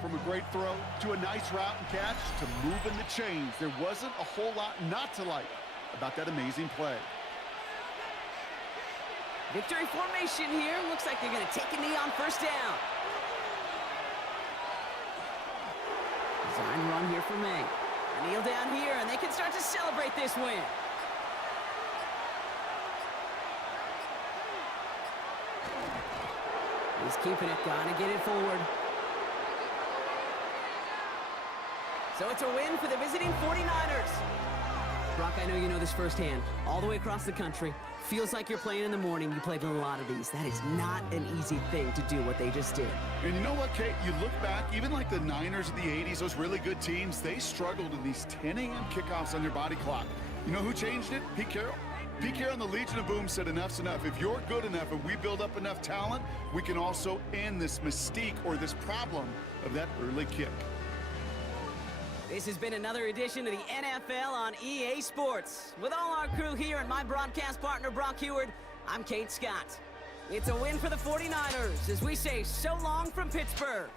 From a great throw to a nice route and catch to moving the chains, there wasn't a whole lot not to like about that amazing play. Victory formation here. Looks like they're going to take a knee on 1st down. Design run here for May. A kneel down here, and they can start to celebrate this win. He's keeping it. Gotta get it forward. So it's a win for the visiting 49ers. Brock, I know you know this firsthand. All the way across the country. Feels like you're playing in the morning. You played a lot of these. That is not an easy thing to do what they just did. And you know what, Kate? You look back, even like the Niners of the 80s, those really good teams, they struggled in these 10 a.m. kickoffs on their body clock. You know who changed it? Pete Carroll. Pete Carroll and the Legion of Boom said enough's enough. If you're good enough and we build up enough talent, we can also end this mystique or this problem of that early kick. This has been another edition of the NFL on EA Sports. With all our crew here and my broadcast partner, Brock Heward, I'm Kate Scott. It's a win for the 49ers as we say so long from Pittsburgh.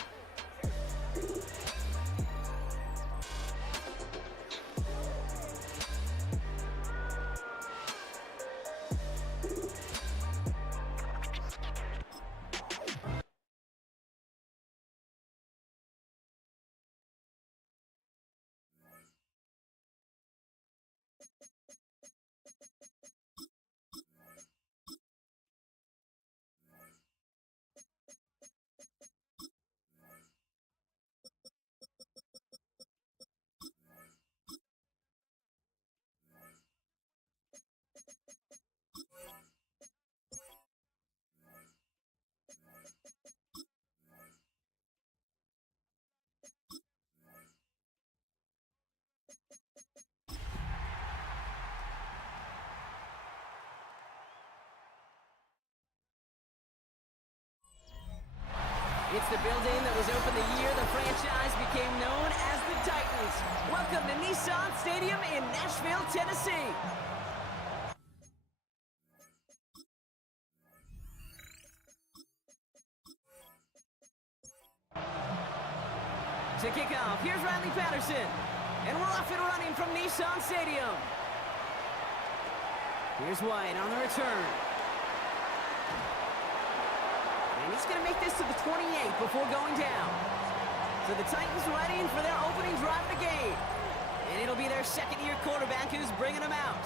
It's the building that was opened the year the franchise became known as the Titans. Welcome to Nissan Stadium in Nashville, Tennessee. To kick off, here's Riley Patterson. And we're off and running from Nissan Stadium. Here's White on the return. And he's going to make this to the 28 before going down. So the Titans ready for their opening drive of the game. And it'll be their second-year quarterback who's bringing them out.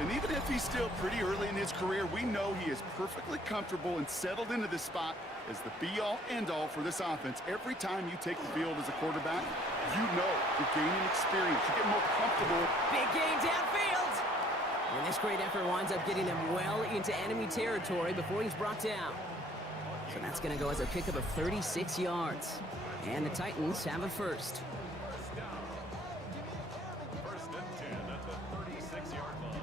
And even if he's still pretty early in his career, we know he is perfectly comfortable and settled into this spot as the be-all, end-all for this offense. Every time you take the field as a quarterback, you know you're gaining experience. You get more comfortable. Big gain downfield. And this great effort winds up getting him well into enemy territory before he's brought down. So that's going to go as a pickup of 36 yards. And the Titans have a first. First and 10 at the 36-yard line.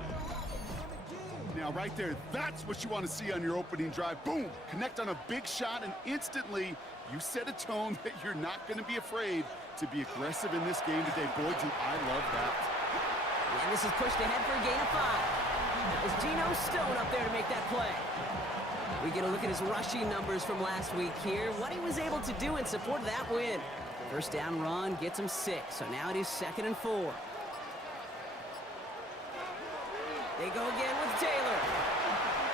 Now, right there, that's what you want to see on your opening drive. Boom! Connect on a big shot, and instantly, you set a tone that you're not going to be afraid to be aggressive in this game today. Boy, do I love that. And this is pushed ahead for a gain of 5. That was Geno Stone up there to make that play. We get a look at his rushing numbers from last week here, what he was able to do in support of that win. First down run gets him 6, so now it is 2nd and 4. They go again with Taylor.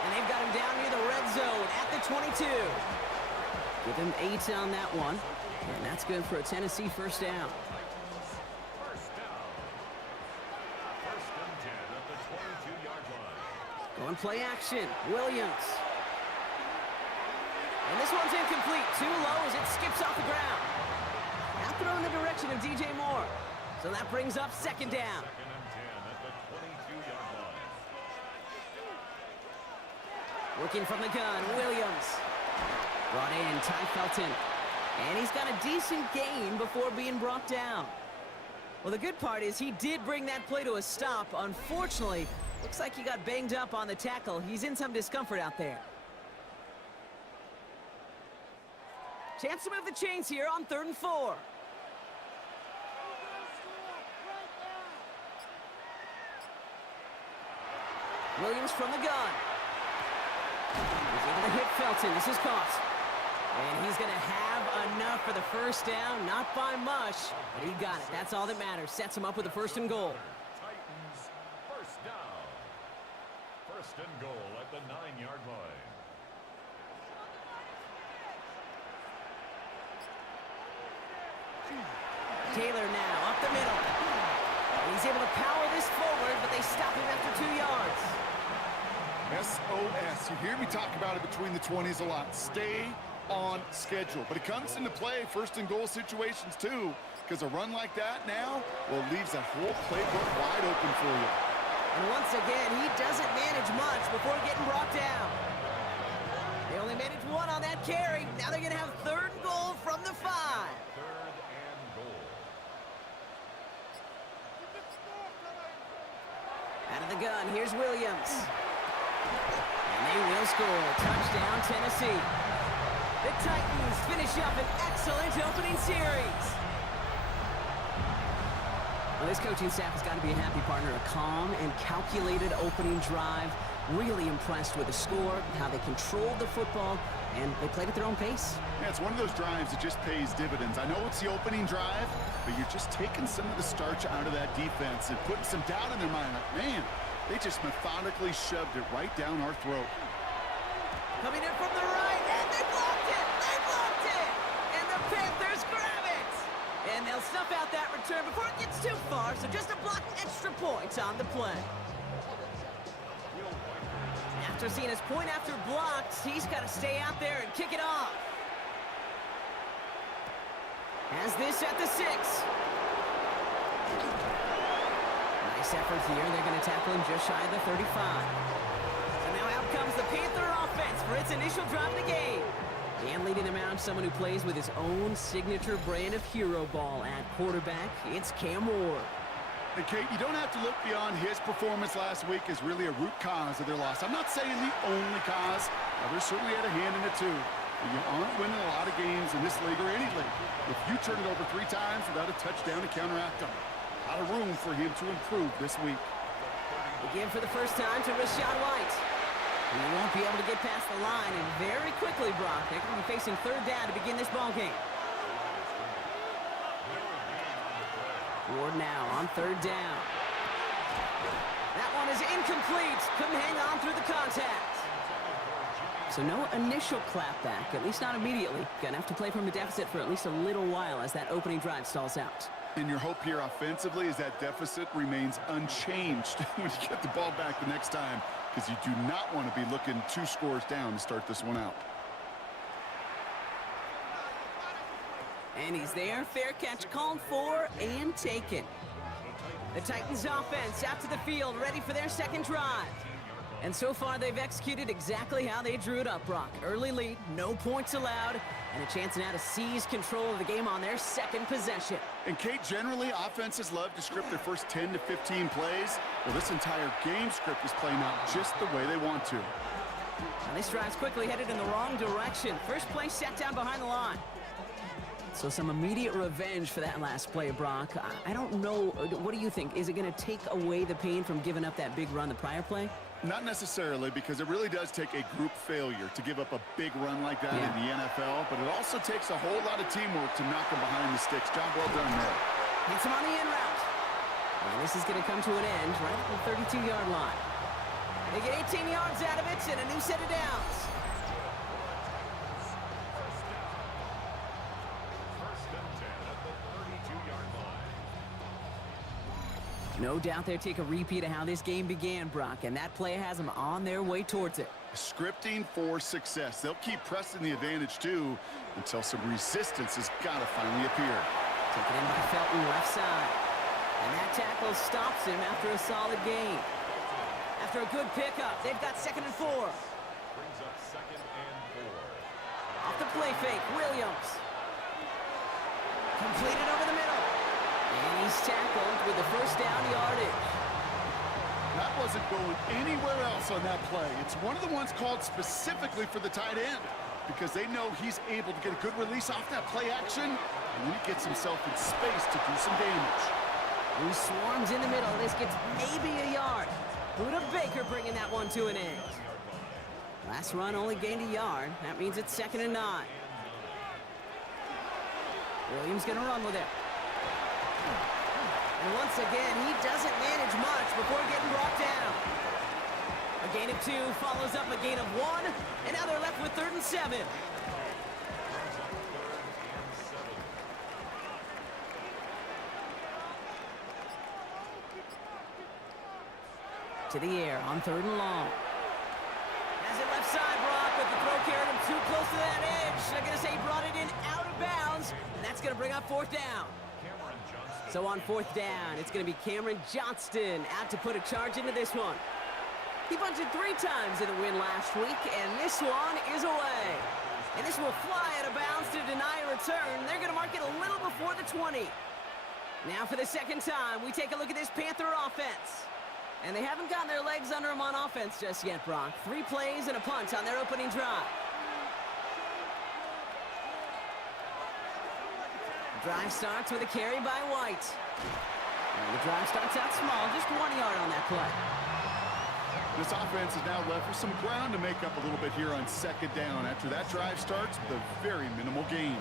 And they've got him down near the red zone at the 22. Give him 8 on that one, and that's good for a Tennessee first down. First down. First and 10 at the 22-yard line. Going play action, Williams. And this one's incomplete. Too low as it skips off the ground. Now throw in the direction of DJ Moore. So that brings up 2nd down. 2nd and 10 at the 22-yard line. Working from the gun, Williams. Brought in, Ty Felton. And he's got a decent gain before being brought down. Well, the good part is he did bring that play to a stop. Unfortunately, Looks like he got banged up on the tackle. He's in some discomfort out there. Chance to move the chains here on 3rd and 4. Williams from the gun. He's able to hit Felton. This is caught. And he's going to have enough for the first down. Not by much, but he got it. That's all that matters. Sets him up with a 1st and goal. Titans, first down. 1st and goal at the 9-yard line. Taylor now up the middle. And he's able to power this forward, but they stop him after 2 yards. SOS. You hear me talk about it between the 20s a lot. Stay on schedule. But it comes into play 1st and goal situations too, because a run like that now, well, leaves that whole playbook wide open for you. And once again, he doesn't manage much before getting brought down. They only managed 1 on that carry. Now they're going to have 3rd and goal from the 5. 3rd and goal. Out of the gun, here's Williams. And they will score. Touchdown, Tennessee. The Titans finish up an excellent opening series. Well, this coaching staff has got to be a happy partner. A calm and calculated opening drive. Really impressed with the score, how they controlled the football, and they played at their own pace. Yeah, it's one of those drives that just pays dividends. I know it's the opening drive, but you're just taking some of the starch out of that defense and putting some doubt in their mind. Like, man, they just methodically shoved it right down our throat. Coming in from the right, and they blocked it! They blocked it! And the Panthers grab it! And they'll snuff out that return before it gets too far, so just a block extra points on the play. After seeing his point after blocked, he's got to stay out there and kick it off. Has this at the 6. Nice effort here. They're going to tackle him just shy of the 35. So now out comes the Panther offense for its initial drive of the game. And leading them out, someone who plays with his own signature brand of hero ball at quarterback. It's Cam Ward. And Kate, you don't have to look beyond his performance last week as really a root cause of their loss. I'm not saying the only cause. Others certainly had a hand in it too. But you aren't winning a lot of games in this league or any league if you turn it over 3 times without a touchdown to counteract them. A lot of room for him to improve this week. Again for the first time to Rashad White. He won't be able to get past the line, and very quickly, Brock, they're going to be facing 3rd down to begin this ball game. Ward now on 3rd down. That one is incomplete. Couldn't hang on through the contact. So no initial clapback, at least not immediately. Gonna have to play from a deficit for at least a little while as that opening drive stalls out. And your hope here offensively is that deficit remains unchanged when you get the ball back the next time, because you do not want to be looking 2 scores down to start this one out. And he's there. Fair catch called for and taken. The Titans offense out to the field, ready for their 2nd drive. And so far, they've executed exactly how they drew it up, Brock. Early lead, no points allowed, and a chance now to seize control of the game on their 2nd possession. And Kate, generally, offenses love to script their first 10 to 15 plays. Well, this entire game script is playing out just the way they want to. Now this drive's quickly headed in the wrong direction. First play set down behind the line. So some immediate revenge for that last play, Brock. I don't know. What do you think? Is it going to take away the pain from giving up that big run the prior play? Not necessarily, because it really does take a group failure to give up a big run like that in the NFL, but it also takes a whole lot of teamwork to knock them behind the sticks. Job well done there. Hits him on the in route. Well, this is going to come to an end right at the 32-yard line. They get 18 yards out of it and a new set of downs. No doubt they'll take a repeat of how this game began, Brock, and that play has them on their way towards it. Scripting for success. They'll keep pressing the advantage, too, until some resistance has got to finally appear. Taken in by Felton, left side. And that tackle stops him after a solid gain. After a good pickup, they've got 2nd and 4. Brings up 2nd and 4. Off the play fake, Williams. Completed over the middle. And he's tackled with the first down yardage. That wasn't going anywhere else on that play. It's one of the ones called specifically for the tight end because they know he's able to get a good release off that play action, and then he gets himself in space to do some damage. Who swarms in the middle. This gets maybe a yard. Buda Baker bringing that one to an end. Last run only gained a yard. That means it's 2nd and 9. Williams going to run with it. And once again, he doesn't manage much before getting brought down. A gain of 2 follows up a gain of 1, and now they're left with 3rd and 7. To the air on 3rd and long. Has it left side, Brock, but the throw carried him too close to that edge. I'm going to say he brought it in out of bounds, and that's going to bring up 4th down. So on 4th down, it's going to be Cameron Johnston out to put a charge into this one. He bunted 3 times in the win last week, and this one is away. And this will fly out of bounds to deny a return. They're going to mark it a little before the 20. Now for the 2nd time, we take a look at this Panther offense. And they haven't gotten their legs under them on offense just yet, Brock. 3 plays and a punt on their opening drive. Drive starts with a carry by White. And the drive starts out small, just 1 yard on that play. This offense is now left with some ground to make up a little bit here on 2nd down. After that drive starts with a very minimal gain.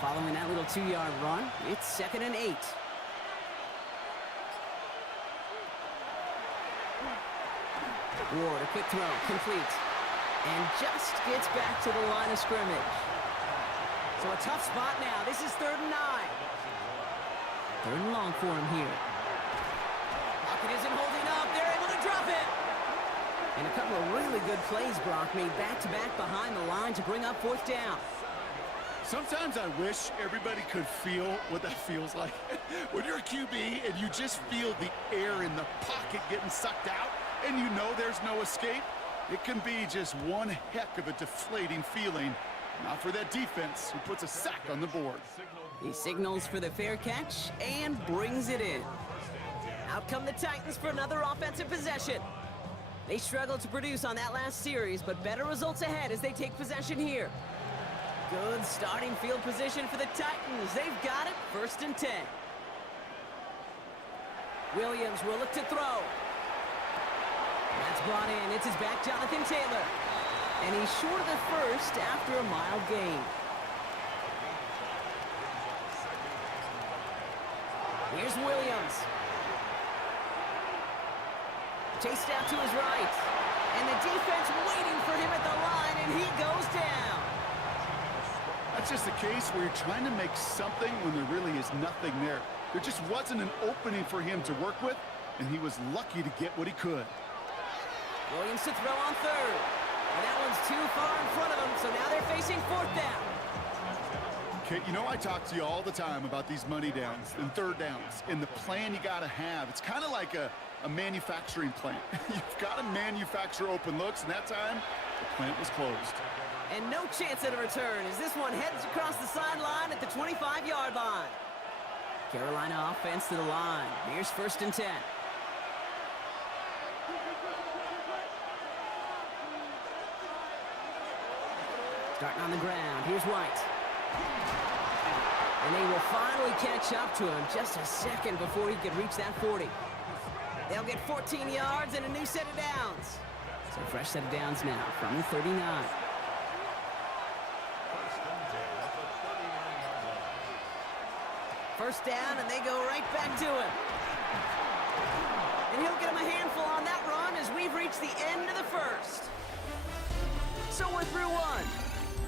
Following that little 2-yard run, it's 2nd and 8. Ward, a quick throw, complete. And just gets back to the line of scrimmage. So a tough spot now. This is 3rd and 9. 3rd and long for him here. Pocket isn't holding up. They're able to drop it. And a couple of really good plays, Brock, made back-to-back behind the line to bring up 4th down. Sometimes I wish everybody could feel what that feels like. When you're a QB and you just feel the air in the pocket getting sucked out and you know there's no escape, it can be just one heck of a deflating feeling. Not for that defense, who puts a sack on the board. He signals for the fair catch and brings it in. Out come the Titans for another offensive possession. They struggled to produce on that last series, but better results ahead as they take possession here. Good starting field position for the Titans. They've got it, 1st and 10. Williams will look to throw. That's brought in. It's his back, Jonathan Taylor. And he's short of the 1st after a mild gain. Here's Williams. Chased out to his right. And the defense waiting for him at the line, and he goes down. That's just a case where you're trying to make something when there really is nothing there. There just wasn't an opening for him to work with, and he was lucky to get what he could. Williams to throw on 3rd. And that one's too far in front of them, so now they're facing 4th down. Okay, you know I talk to you all the time about these money downs and 3rd downs and the plan you got to have. It's kind of like a manufacturing plant. You've got to manufacture open looks, and that time, the plant was closed. And no chance at a return as this one heads across the sideline at the 25-yard line. Carolina offense to the line. Here's 1st and 10. Starting on the ground, here's White. And they will finally catch up to him just a second before he could reach that 40. They'll get 14 yards and a new set of downs. So a fresh set of downs now from the 39. First down, and they go right back to him. And he'll get him a handful on that run as we've reached the end of the 1st. So we're through 1.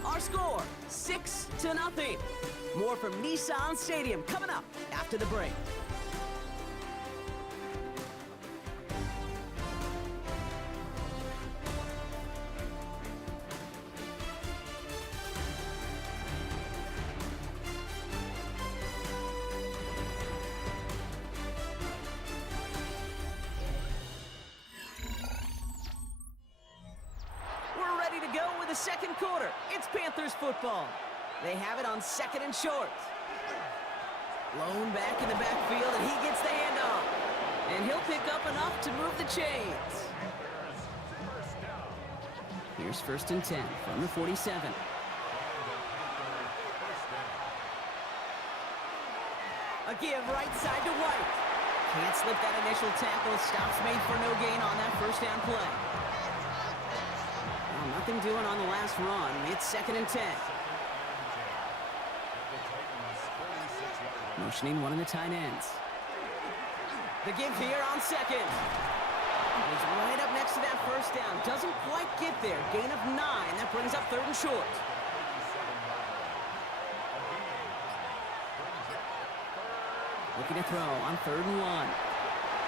Our score, 6-0. More from Nissan Stadium coming up after the break. We're ready to go with the 2nd quarter. It's Panthers football. They have it on 2nd and short. Lone back in the backfield, and he gets the handoff. And he'll pick up enough to move the chains. Here's 1st and 10 from the 47. A give right side to White. Can't slip that initial tackle. Stops made for no gain on that 1st down play. Well, nothing doing on the last run. It's 2nd and 10. Motioning one of the tight ends. The give here on 2nd. He's right up next to that 1st down. Doesn't quite get there. Gain of 9. That brings up 3rd and short. Looking to throw on 3rd and 1.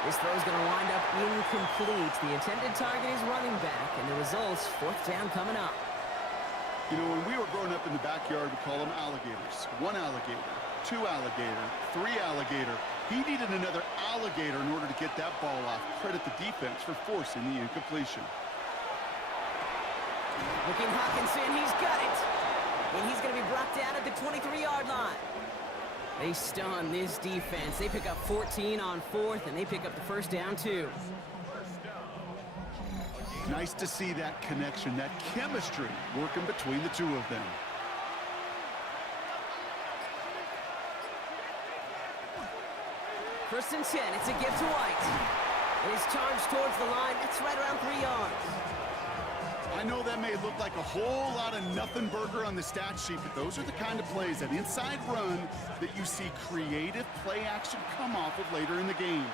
This throw is going to wind up incomplete. The intended target is running back, and the result's 4th down coming up. You know, when we were growing up in the backyard, we call them alligators. 1 alligator, 2 alligator, 3 alligator. He needed another alligator in order to get that ball off. Credit the defense for forcing the incompletion. Looking Hawkinson, he's got it. And he's going to be brought down at the 23-yard line. They stun this defense. They pick up 14 on 4th, and they pick up the 1st down, too. Nice to see that connection, that chemistry working between the two of them. First and 10, it's a give to White. And he's charged towards the line. That's right around 3 yards. I know that may look like a whole lot of nothing burger on the stat sheet, but those are the kind of plays, that inside run, that you see creative play action come off of later in the game.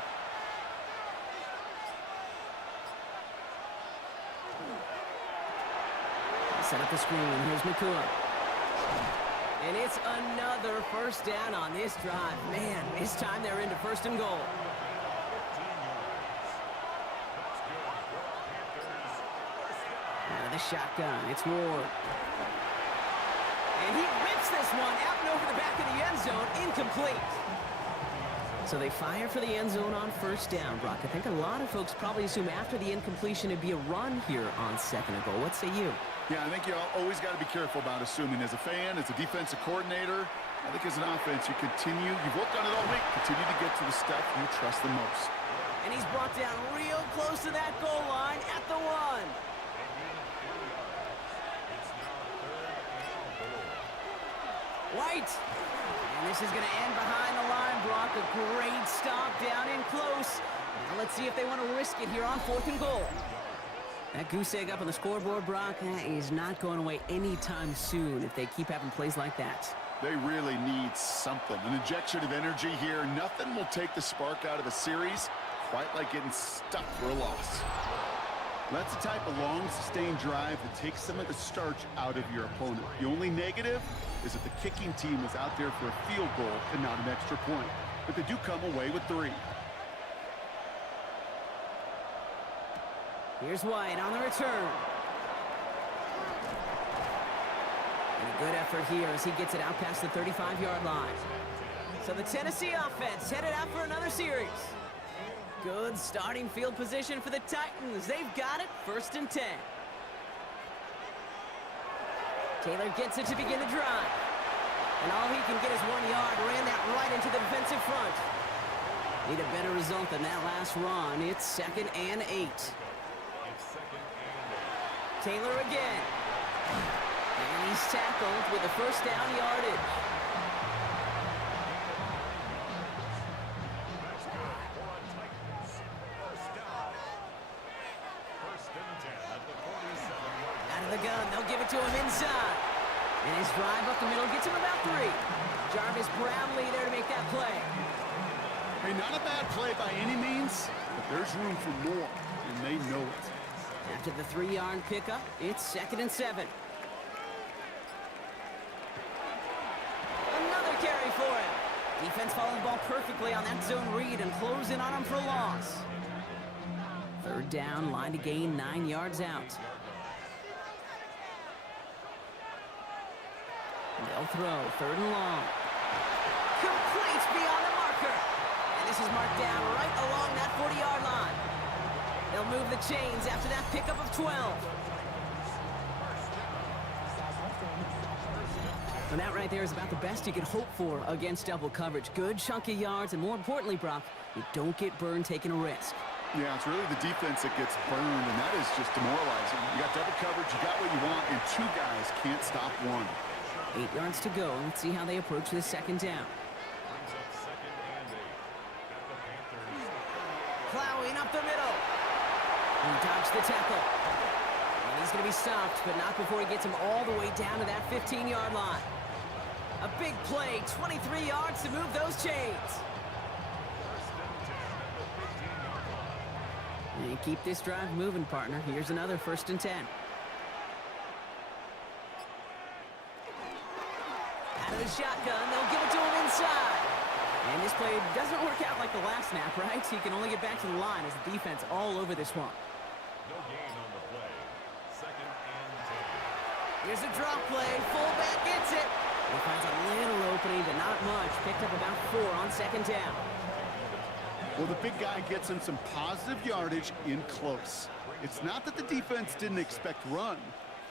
Set up the screen. Here's McCoy. And it's another 1st down on this drive. Man, this time they're into 1st and goal. Out of the shotgun, it's Ward. And he rips this one out and over the back of the end zone, incomplete. So they fire for the end zone on 1st down, Brock. I think a lot of folks probably assume after the incompletion it'd be a run here on 2nd and goal. What say you? Yeah, I think you always got to be careful about assuming. As a fan, as a defensive coordinator, I think as an offense, you've worked on it all week, continue to get to the stuff you trust the most. And he's brought down real close to that goal line at the 1. White. And this is going to end behind the line, Brock. A great stop down in close. Now let's see if they want to risk it here on 4th and goal. That goose egg up on the scoreboard, Brock, is not going away anytime soon if they keep having plays like that. They really need something. An injection of energy here. Nothing will take the spark out of a series quite like getting stuck for a loss. That's the type of long, sustained drive that takes some of the starch out of your opponent. The only negative is that the kicking team is out there for a field goal and not an extra point. But they do come away with 3. Here's White on the return. And a good effort here as he gets it out past the 35-yard line. So the Tennessee offense headed out for another series. Good starting field position for the Titans. They've got it, 1st and 10. Taylor gets it to begin the drive. And all he can get is 1 yard. Ran that right into the defensive front. Need a better result than that last run. It's 2nd and 8. Taylor again. And he's tackled with a 1st down yardage. Out of the gun, they'll give it to him inside. And his drive up the middle gets him about 3. Jarvis Brownlee there to make that play. Hey, not a bad play by any means, but there's room for more, and they know it. After the 3-yard pickup, it's 2nd and 7. Another carry for him. Defense following the ball perfectly on that zone read and closing on him for a loss. 3rd down, line to gain 9 yards out. They'll throw 3rd and long. Complete beyond the marker. And this is marked down right along that 40-yard line. They'll move the chains after that pickup of 12. And that right there is about the best you could hope for against double coverage. Good chunk of yards, and more importantly, Brock, you don't get burned taking a risk. Yeah, it's really the defense that gets burned, and that is just demoralizing. You got double coverage, you got what you want, and two guys can't stop one. 8 yards to go. Let's see how they approach this second down. Brings up 2nd and 8 at the Panthers. Plowing up the middle. He dodged the tackle. And he's going to be stopped, but not before he gets him all the way down to that 15-yard line. A big play, 23 yards to move those chains. And keep this drive moving, partner. Here's another 1st and 10. Out of the shotgun, they'll give it to him inside. And this play doesn't work out like the last snap, right? So you can only get back to the line as the defense all over this one. No gain on the play. 2nd and 10. Here's a drop play. Fullback gets it. He finds a little opening, but not much. Picked up about 4 on 2nd down. Well, the big guy gets him some positive yardage in close. It's not that the defense didn't expect run.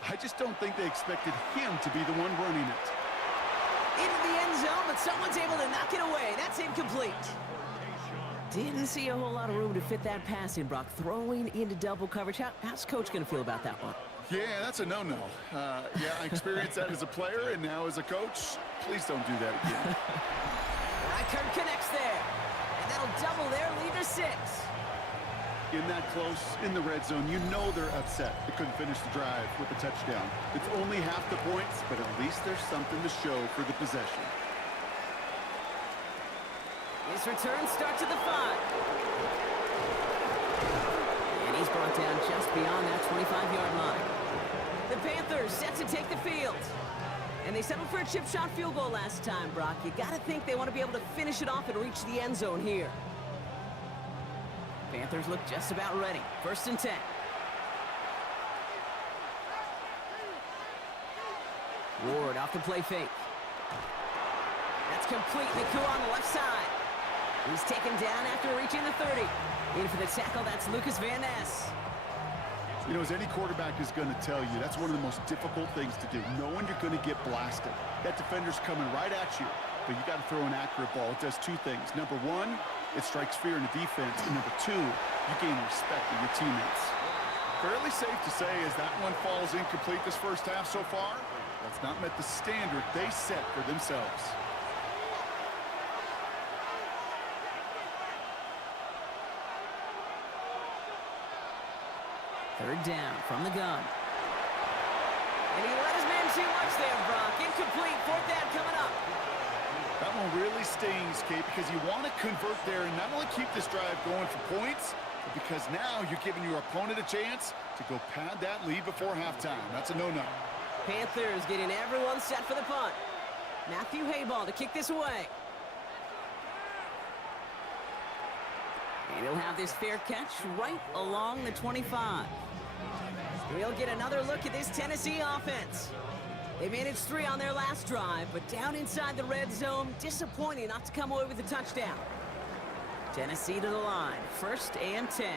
I just don't think they expected him to be the one running it. Into the end zone, but someone's able to knock it away. That's incomplete. Didn't see a whole lot of room to fit that pass in, Brock. Throwing into double coverage. How's Coach going to feel about that one? Yeah, that's a no-no. Yeah, I experienced that as a player, and now as a coach, please don't do that again. Reichert connects there. And that'll double their lead to 6. In that close, in the red zone, you know they're upset. They couldn't finish the drive with a touchdown. It's only half the points, but at least there's something to show for the possession. His return starts at the 5. And he's brought down just beyond that 25-yard line. The Panthers set to take the field. And they settled for a chip shot field goal last time, Brock. You got to think they want to be able to finish it off and reach the end zone here. Panthers look just about ready. 1st and 10. Ward off the play fake. That's complete. Naku on the left side. He's taken down after reaching the 30. In for the tackle, that's Lucas Van Ness. You know, as any quarterback is going to tell you, that's one of the most difficult things to do, knowing you're going to get blasted. That defender's coming right at you, but you got to throw an accurate ball. It does 2 things. Number 1, it strikes fear in the defense, and number 2, you gain respect of your teammates. Fairly safe to say as that one falls incomplete this first half so far, that's not met the standard they set for themselves. Third down from the gun. And he let his man too much there, Brock. Incomplete. 4th down coming up. That one really stings, Kate, because you want to convert there and not only keep this drive going for points, but because now you're giving your opponent a chance to go pad that lead before halftime. That's a no-no. Panthers getting everyone set for the punt. Matthew Hayball to kick this away. And he'll have this fair catch right along the 25. We'll get another look at this Tennessee offense. They managed 3 on their last drive, but down inside the red zone, disappointing not to come away with a touchdown. Tennessee to the line, 1st and 10.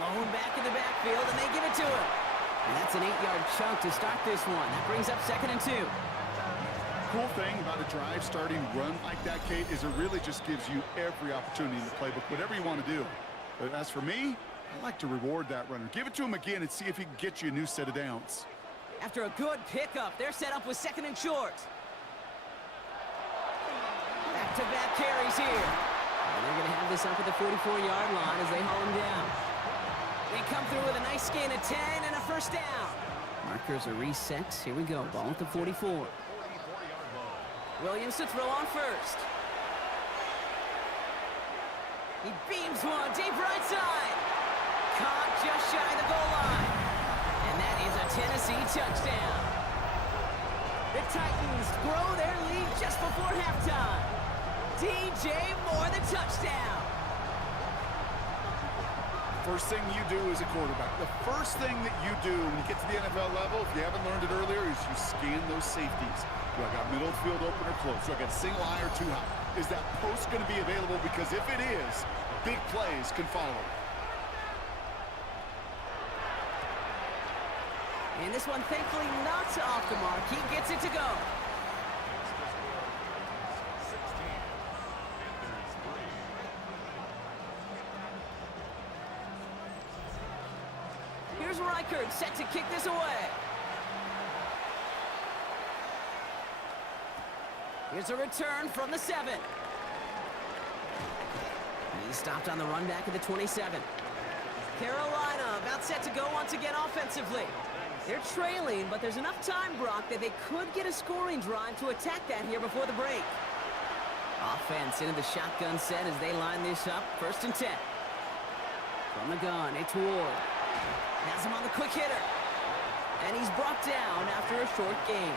Lone back in the backfield, and they give it to him. And that's an 8-yard chunk to start this one. That brings up 2nd and 2. Cool thing about a drive starting run like that, Kate, is it really just gives you every opportunity in the playbook, whatever you want to do. But as for me, I like to reward that runner. Give it to him again and see if he can get you a new set of downs. After a good pickup, they're set up with 2nd and short. Back-to-back carries here. And they're going to have this up at the 44-yard line as they haul him down. They come through with a nice gain of 10 and a 1st down. Markers are reset. Here we go. Ball at the 44. Williams to throw on 1st. He beams one deep right side. Caught just shy of the goal line. And that is a Tennessee touchdown. The Titans grow their lead just before halftime. DJ Moore, the touchdown. First thing you do as a quarterback, the first thing that you do when you get to the NFL level, if you haven't learned it earlier, is you scan those safeties. Do I got middle field open or close? Do I got single high or 2 high? Is that post going to be available? Because if it is, big plays can follow. And this one, thankfully, not off the mark. He gets it to go. Here's Reichert, set to kick this away. Here's a return from the 7. He stopped on the run back at the 27. Carolina about set to go once again offensively. They're trailing, but there's enough time, Brock, that they could get a scoring drive to attack that here before the break. Offense into the shotgun set as they line this up. 1st and 10. From the gun, it's Ward. Has him on the quick hitter. And he's brought down after a short gain.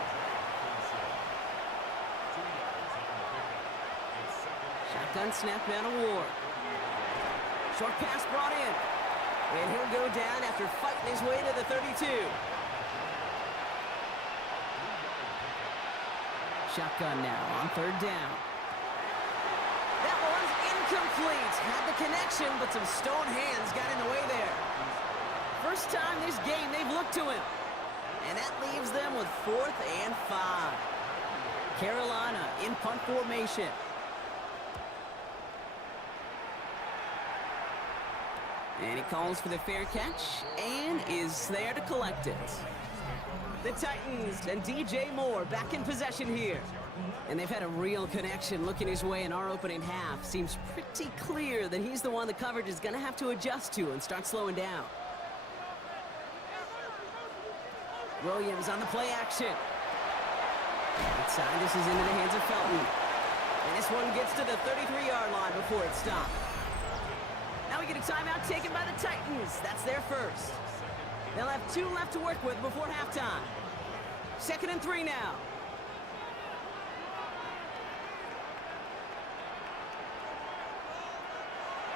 Shotgun snap down to Ward. Short pass brought in. And he'll go down after fighting his way to the 32. Shotgun now on 3rd down. That one's incomplete. Had the connection, but some stone hands got in the way there. First time this game they've looked to him. And that leaves them with 4th and 5. Carolina in punt formation. And he calls for the fair catch and is there to collect it. The Titans and DJ Moore back in possession here. And they've had a real connection looking his way in our opening half. Seems pretty clear that he's the one the coverage is going to have to adjust to and start slowing down. Williams on the play action. Inside, this is into the hands of Felton. And this one gets to the 33-yard line before it stopped. Now we get a timeout taken by the Titans. That's their first. They'll have 2 left to work with before halftime. 2nd and 3 now.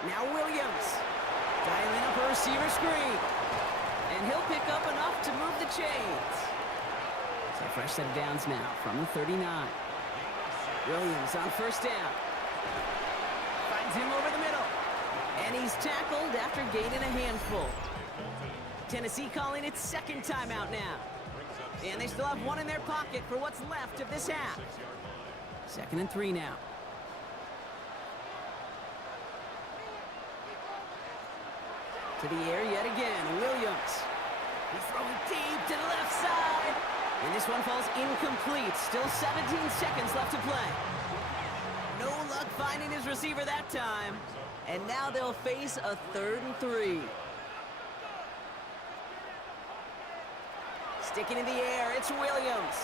Now Williams. Dialing up a receiver screen. And he'll pick up enough to move the chains. So fresh set of downs now from the 39. Williams on 1st down. Finds him over the middle. And he's tackled after gaining a handful. Tennessee calling its 2nd timeout now. And they still have 1 in their pocket for what's left of this half. 2nd and 3 now. To the air yet again, Williams. He's throwing deep to the left side. And this one falls incomplete. Still 17 seconds left to play. No luck finding his receiver that time. And now they'll face a 3rd and 3. Sticking in the air, it's Williams.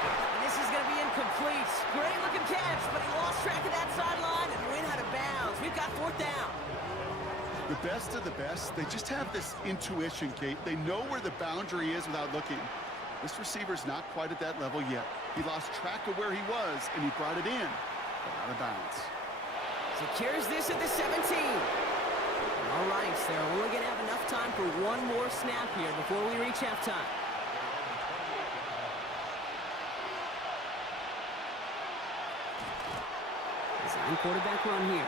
And this is going to be incomplete. Great looking catch, but he lost track of that sideline and went out of bounds. We've got 4th down. The best of the best, they just have this intuition, Kate. They know where the boundary is without looking. This receiver's not quite at that level yet. He lost track of where he was, and he brought it in, but out of bounds. Secures this at the 17. All right, so they're only going to have enough time for 1 more snap here before we reach halftime. Design quarterback run here.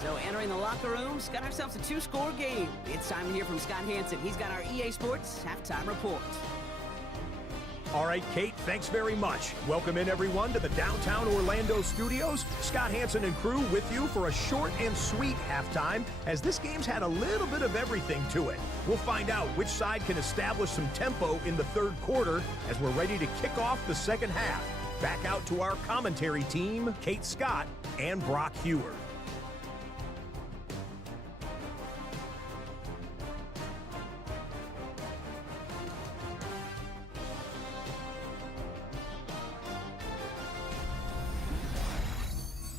So entering the locker rooms, got ourselves a 2-score game. It's time to hear from Scott Hansen. He's got our EA Sports halftime report. All right, Kate, thanks very much. Welcome in, everyone, to the downtown Orlando studios. Scott Hansen and crew with you for a short and sweet halftime, as this game's had a little bit of everything to it. We'll find out which side can establish some tempo in the 3rd quarter as we're ready to kick off the 2nd half. Back out to our commentary team, Kate Scott and Brock Hewer.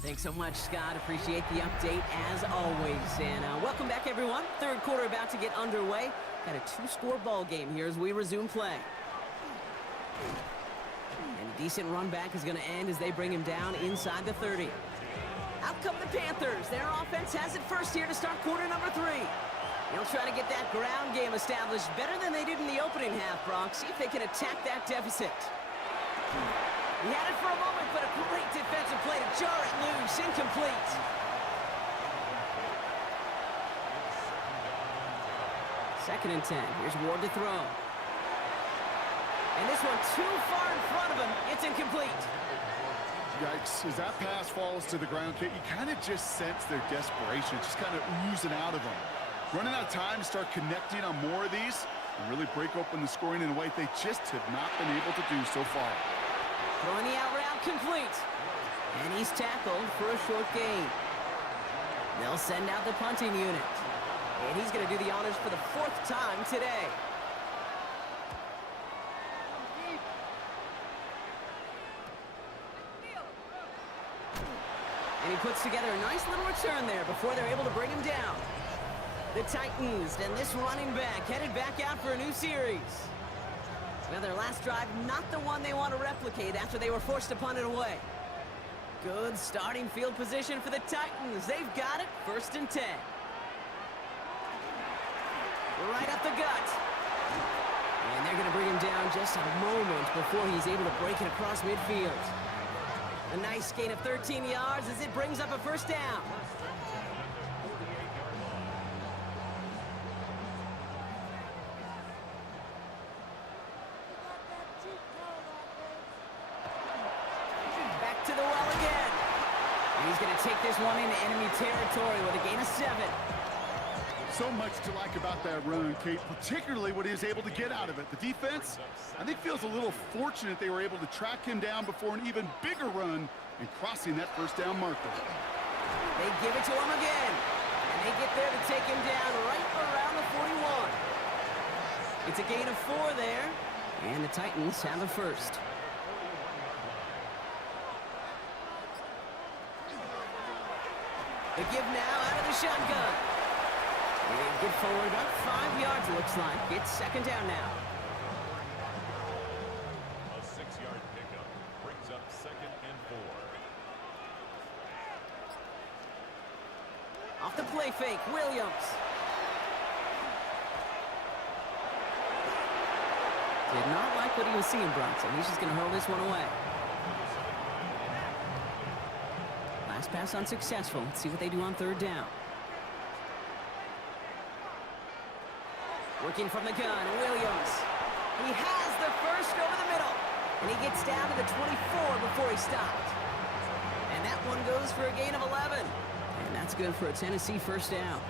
Thanks so much, Scott. Appreciate the update as always. And welcome back, everyone. 3rd quarter about to get underway. Got a 2-score ball game here as we resume play. And a decent run back is going to end as they bring him down inside the 30. Out come the Panthers. Their offense has it first here to start quarter number 3. They'll try to get that ground game established better than they did in the opening half, Brock. See if they can attack that deficit. He had it for a moment, but a great defensive play to jar it loose. Incomplete. 2nd and 10. Here's Ward to throw. And this one too far in front of him. It's incomplete. Yikes. As that pass falls to the ground, Kate, you kind of just sense their desperation, just kind of oozing out of them. Running out of time to start connecting on more of these and really break open the scoring in a way they just have not been able to do so far. Throwing the out route complete. And he's tackled for a short gain. They'll send out the punting unit. And he's going to do the honors for the 4th time today. And he puts together a nice little return there before they're able to bring him down. The Titans and this running back headed back out for a new series. Now their last drive, not the one they want to replicate after they were forced to punt it away. Good starting field position for the Titans. They've got it, 1st and 10. Right up the gut. And they're going to bring him down just a moment before he's able to break it across midfield. A nice gain of 13 yards as it brings up a 1st down. Back to the well again. And he's going to take this one into enemy territory with a gain of 7. So much to like about that run, Kate, particularly what he was able to get out of it. The defense, I think, feels a little fortunate they were able to track him down before an even bigger run and crossing that 1st down marker. They give it to him again. And they get there to take him down right around the 41. It's a gain of 4 there. And the Titans have a 1st. The give now out of the shotgun. And good forward, about 5 yards, looks like. It's 2nd down now. A 6-yard pickup brings up 2nd and 4. Off the play fake, Williams. Did not like what he was seeing, Bronson. He's just going to hurl this one away. Last pass unsuccessful. Let's see what they do on 3rd down. Working from the gun, Williams. He has the 1st over the middle. And he gets down to the 24 before he stopped. And that one goes for a gain of 11. And that's good for a Tennessee 1st down.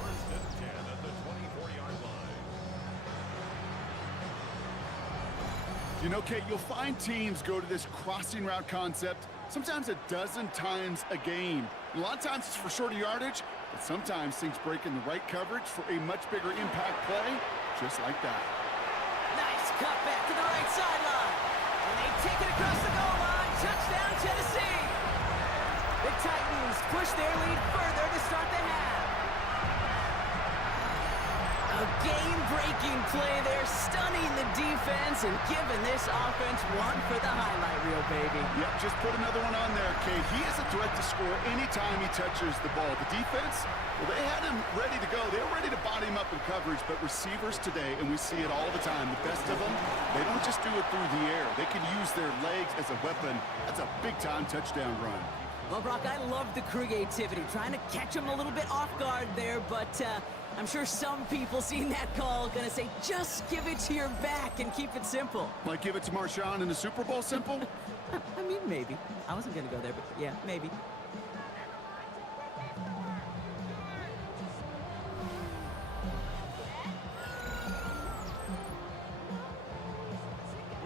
1st and 10 at the 24-yard line. You know, Kate, you'll find teams go to this crossing route concept sometimes a dozen times a game. And a lot of times it's for shorter yardage, but sometimes things break in the right coverage for a much bigger impact play, just like that. Nice cut back to the right sideline. And they take it across the goal line. Touchdown, Tennessee. The Titans push their lead further to start the half. A game-breaking play there, stunning the defense and giving this offense one for the highlight reel, baby. Yep, just put another one on there, Kate. He is a threat to score anytime he touches the ball. The defense, well, they had him ready to go. They were ready to body him up in coverage, but receivers today, and we see it all the time, the best of them, they don't just do it through the air. They can use their legs as a weapon. That's a big-time touchdown run. Well, Brock, I love the creativity, trying to catch him a little bit off guard there, but I'm sure some people seeing that call gonna say, just give it to your back and keep it simple. Like give it to Marshawn in the Super Bowl simple? I mean, maybe. I wasn't gonna go there, but yeah, maybe.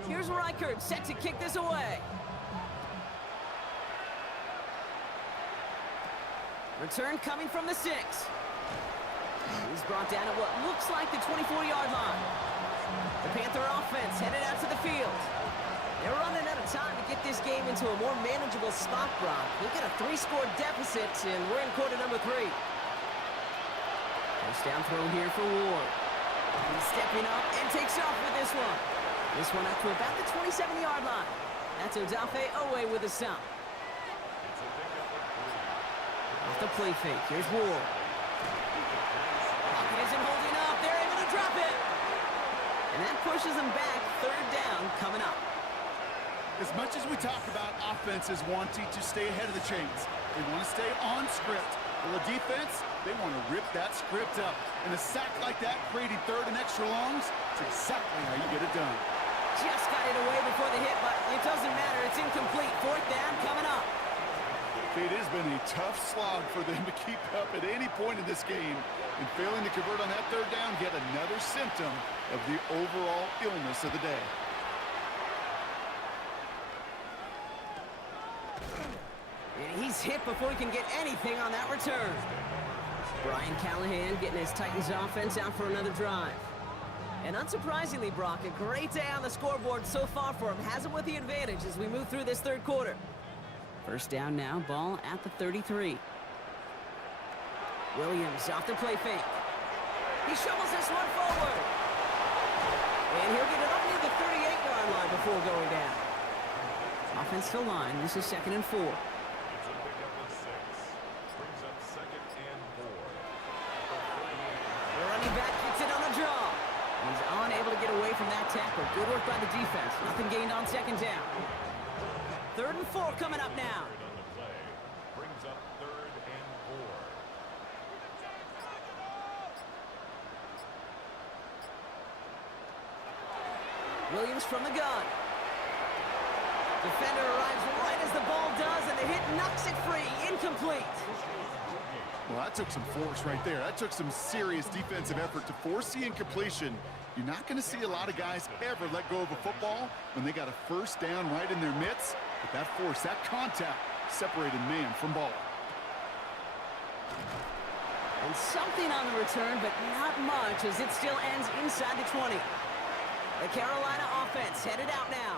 Here's Reichert, set to kick this away. Return coming from the 6. He's brought down at what looks like the 24-yard line. The Panther offense headed out to the field. They're running out of time to get this game into a more manageable spot, Brock. Look at a 3-score deficit, and we're in quarter number 3. First down throw here for Ward. He's stepping up and takes off with this one. This one up to about the 27-yard line. That's Odafe Owe with a stop. Off the play fake, here's Ward. Pocket isn't holding up, they're able to drop it. And that pushes them back, 3rd down coming up. As much as we talk about offenses wanting to stay ahead of the chains, they want to stay on script. Well, the defense, they want to rip that script up. And a sack like that, creating third and extra longs, it's exactly how you get it done. Just got it away before the hit, but it doesn't matter. It's incomplete. Fourth down coming up. It has been a tough slog for them to keep up at any point in this game. And failing to convert on that third down, yet another symptom of the overall illness of the day. And he's hit before he can get anything on that return. Brian Callahan getting his Titans offense out for another drive. And unsurprisingly, Brock, a great day on the scoreboard so far for him. Has him with the advantage as we move through this third quarter. First down now, ball at the 33. Williams off the play fake. He shovels this one forward. And he'll get it up near the 38-yard line before going down. Offensive line, this is 2nd and 4. It's a pickup of 6. Brings up 2nd and 4. The running back gets it on the draw. He's unable to get away from that tackle. Good work by the defense. Nothing gained on 2nd down. 3rd and 4 coming up now. On the play. Brings up 3rd and 4. Williams from the gun. Defender arrives right as the ball does, and the hit knocks it free. Incomplete. Well, that took some force right there. That took some serious defensive effort to force the incompletion. You're not going to see a lot of guys ever let go of a football when they got a first down right in their midst. But that force, that contact, separated man from ball. And something on the return, but not much, as it still ends inside the 20. The Carolina offense headed out now.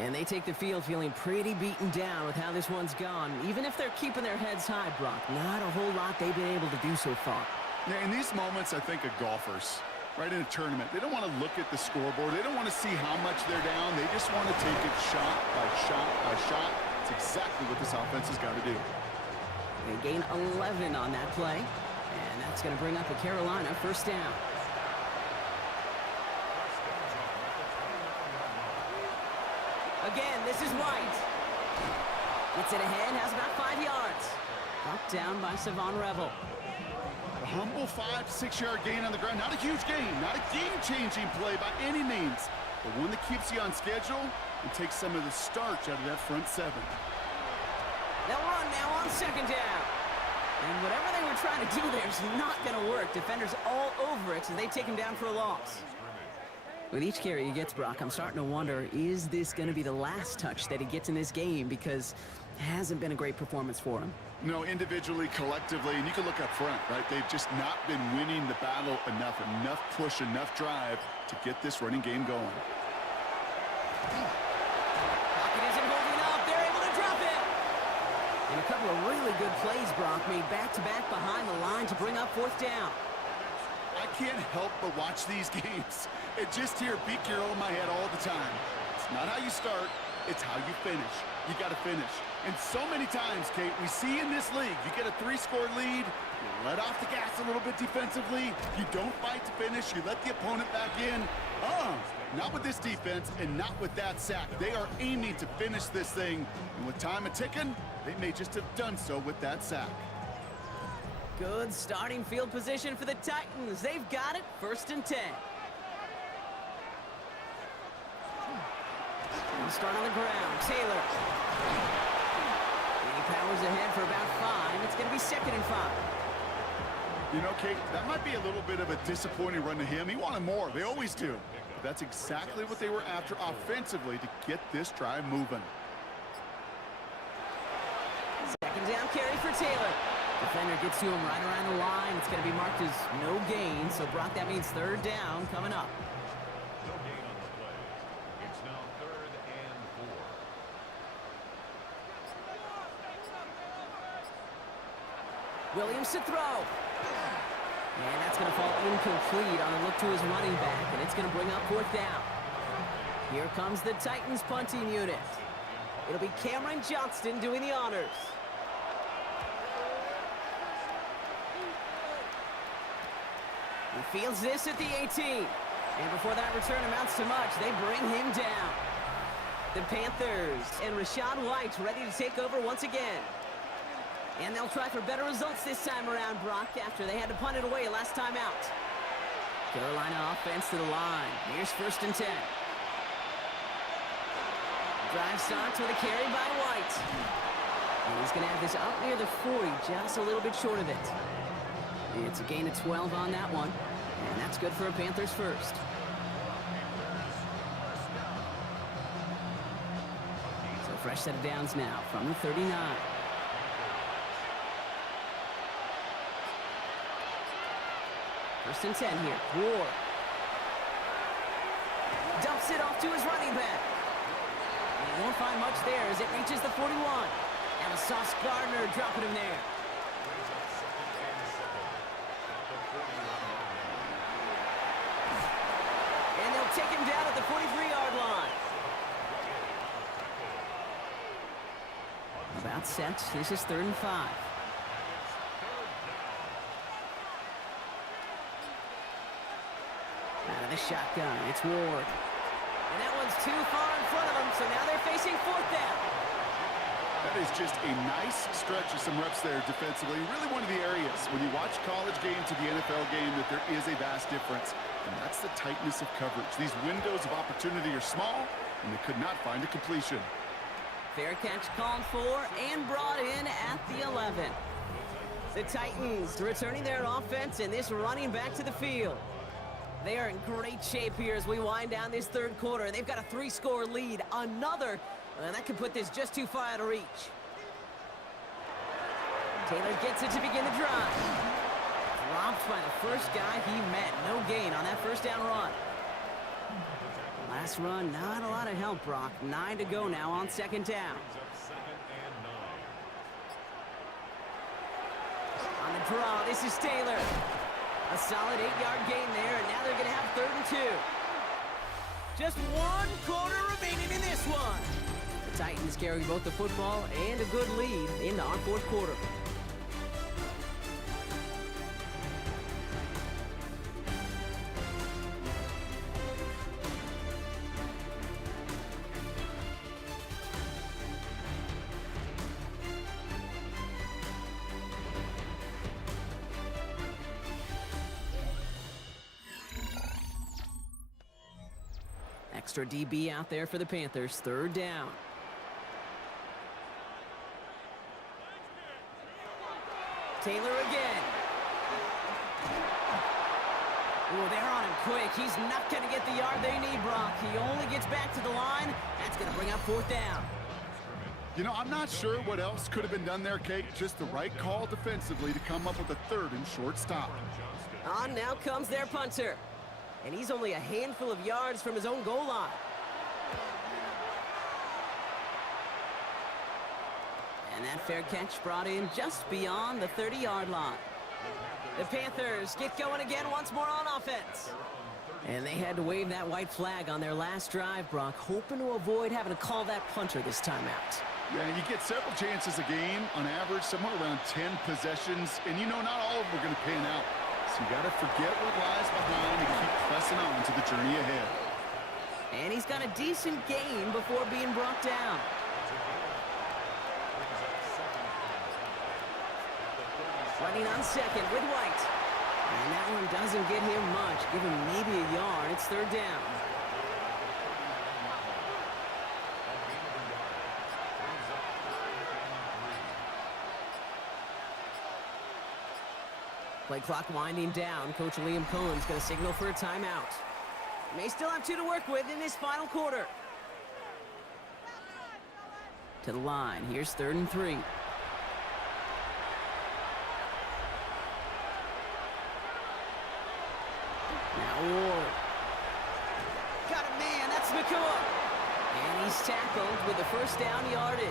And they take the field feeling pretty beaten down with how this one's gone. Even if they're keeping their heads high, Brock, not a whole lot they've been able to do so far. Yeah, in these moments, I think of golfers, right, in a tournament. They don't want to look at the scoreboard. They don't want to see how much they're down. They just want to take it shot by shot by shot. It's exactly what this offense has got to do. They gain 11 on that play. And that's going to bring up a Carolina first down. Again, this is White. Gets it ahead, has about 5 yards. Brought down by Savon Revel. A humble 5-6-yard gain on the ground. Not a huge gain, not a game-changing play by any means, but one that keeps you on schedule and takes some of the starch out of that front 7. They'll run now on 2nd down. And whatever they were trying to do there is not going to work. Defenders all over it, so they take him down for a loss. With each carry he gets, Brock, I'm starting to wonder, is this going to be the last touch that he gets in this game? Because it hasn't been a great performance for him. No, individually, collectively, and you can look up front, right? They've just not been winning the battle enough push, enough drive to get this running game going. Pocket isn't holding up. They're able to drop it. And a couple of really good plays, Brock, made back-to-back behind the line to bring up 4th down. I can't help but watch these games. It just hear Pete Carroll in my head all the time. It's not how you start, it's how you finish. You got to finish. And so many times, Kate, we see in this league, you get a 3-score lead, you let off the gas a little bit defensively, you don't fight to finish, you let the opponent back in. Not with this defense and not with that sack. They are aiming to finish this thing, and with time a-ticking, they may just have done so with that sack. Good starting field position for the Titans. They've got it, 1st and 10. We'll start on the ground. Taylor. He powers ahead for about 5. It's going to be 2nd and 5. You know, Kate, that might be a little bit of a disappointing run to him. He wanted more. They always do. But that's exactly what they were after offensively to get this drive moving. 2nd down carry for Taylor. Defender gets to him right around the line. It's going to be marked as no gain. So, Brock, that means 3rd down coming up. No gain on the play. It's now 3rd and 4. Williams to throw. And that's going to fall incomplete on a look to his running back. And it's going to bring up 4th down. Here comes the Titans punting unit. It'll be Cameron Johnston doing the honors. He fields this at the 18. And before that return amounts to much, they bring him down. The Panthers and Rachaad White ready to take over once again. And they'll try for better results this time around, Brock, after they had to punt it away last time out. Carolina offense to the line. Here's 1st and 10. Drive starts with a carry by White. And he's going to have this up near the 40, just a little bit short of it. It's a gain of 12 on that one. And that's good for a Panthers first. So fresh set of downs now from the 39. First and 10 here. Ward. Dumps it off to his running back. And he won't find much there as it reaches the 41. And a Sauce Gardner dropping him there. And they'll take him down at the 43-yard line. About set. This is 3rd and 5. Out of the shotgun, it's Ward. And that one's too far in front of them, so now they're facing 4th down. That is just a nice stretch of some reps there defensively. Really one of the areas when you watch college game to the NFL game that there is a vast difference. And that's the tightness of coverage. These windows of opportunity are small, and they could not find a completion. Fair catch called for and brought in at the 11. The Titans returning their offense and this running back to the field. They are in great shape here as we wind down this 3rd quarter. They've got a 3-score lead. Another, that could put this just too far out of reach. Taylor gets it to begin the drive. Dropped by the first guy he met. No gain on that 1st down run. Last run, not a lot of help, Brock. 9 to go now on 2nd down. On the draw, this is Taylor. A solid 8-yard gain there, and now they're going to have 3rd and 2. Just 1 quarter remaining in this one. The Titans carry both the football and a good lead into our 4th quarter. Extra DB out there for the Panthers. 3rd down. Taylor again. Oh, they're on him quick. He's not going to get the yard they need, Brock. He only gets back to the line. That's going to bring up 4th down. You know, I'm not sure what else could have been done there, Kate. Just the right call defensively to come up with a 3rd and short stop. On now comes their punter. And he's only a handful of yards from his own goal line. And that fair catch brought in just beyond the 30-yard line. The Panthers get going again once more on offense. And they had to wave that white flag on their last drive, Brock, hoping to avoid having to call that punter this time out. Yeah, you get several chances a game, on average, somewhere around 10 possessions, and you know not all of them are going to pan out. So you got to forget what lies behind and keep pressing on to the journey ahead. And he's got a decent gain before being brought down. Running on 2nd with White. And that one doesn't get him much. Give him maybe a yard. It's 3rd down. Play clock winding down. Coach Liam Cohen's going to signal for a timeout. May still have 2 to work with in this final quarter. To the line. Here's 3rd and 3. Now Ward. Got a man. That's McCoy. And he's tackled with the 1st down yardage.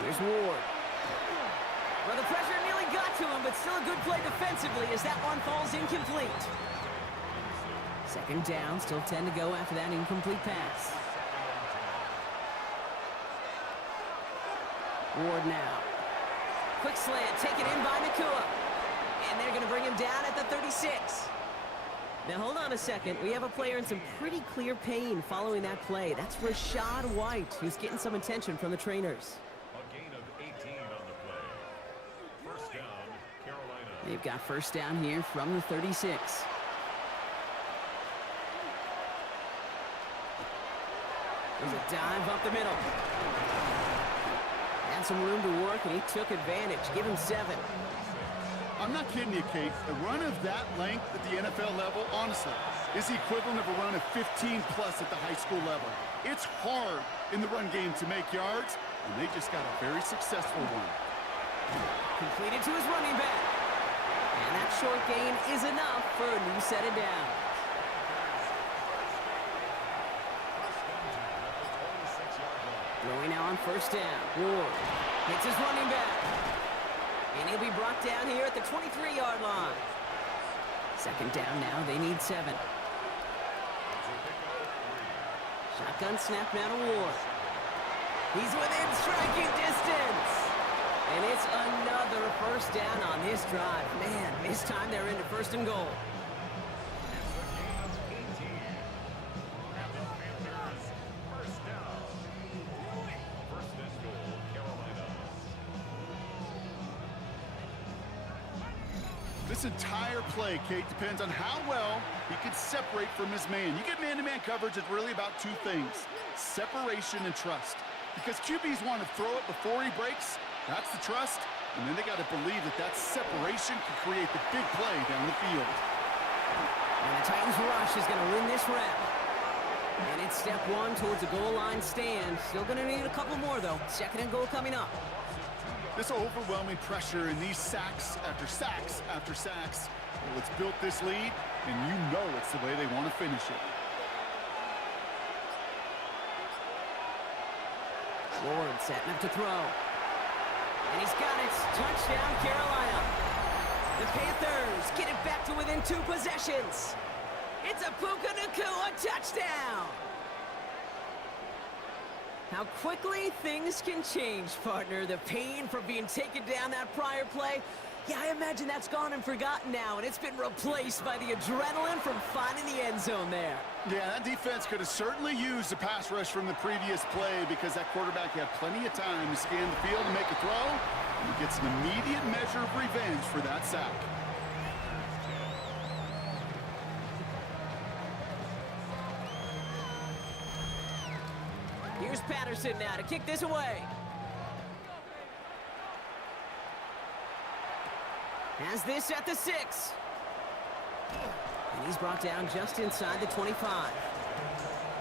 Here's Ward. Well, the pressure nearly got to him, but still a good play defensively as that one falls incomplete. 2nd down, still 10 to go after that incomplete pass. Ward now. Quick slant, taken in by Nakua. And they're going to bring him down at the 36. Now, hold on a second. We have a player in some pretty clear pain following that play. That's Rashad White, who's getting some attention from the trainers. A gain of 18 on the play. First down, Carolina. They've got first down here from the 36. There's a dive up the middle. Had some room to work, and he took advantage. Give him 7. I'm not kidding you, Kate. A run of that length at the NFL level, honestly, is the equivalent of a run of 15-plus at the high school level. It's hard in the run game to make yards, and they just got a very successful one. Completed to his running back. And that short gain is enough for a new set of downs. Throwing now on first down. Ward hits his running back. And he'll be brought down here at the 23-yard line. Second down now. They need 7. Shotgun snap now to Ward. He's within striking distance. And it's another first down on this drive. Man, this time they're into first and goal. This entire play, Kate, depends on how well he can separate from his man. You get man-to-man coverage, it's really about 2 things, separation and trust. Because QBs want to throw it before he breaks, that's the trust, and then they got to believe that that separation can create the big play down the field. And the Titans rush is going to win this round. And it's step 1 towards a goal line stand. Still going to need a couple more, though. Second and goal coming up. This overwhelming pressure and these sacks after sacks after sacks, well, it's built this lead, and you know it's the way they want to finish it. Ward setting up to throw. And he's got it. Touchdown, Carolina. The Panthers get it back to within 2 possessions. It's a Puka Nakua touchdown. How quickly things can change, partner. The pain from being taken down that prior play, yeah, I imagine that's gone and forgotten now, and it's been replaced by the adrenaline from finding the end zone there. Yeah, that defense could have certainly used the pass rush from the previous play because that quarterback had plenty of time to scan the field and make a throw. And he gets an immediate measure of revenge for that sack. Here's Patterson now to kick this away. Has this at the 6. And he's brought down just inside the 25.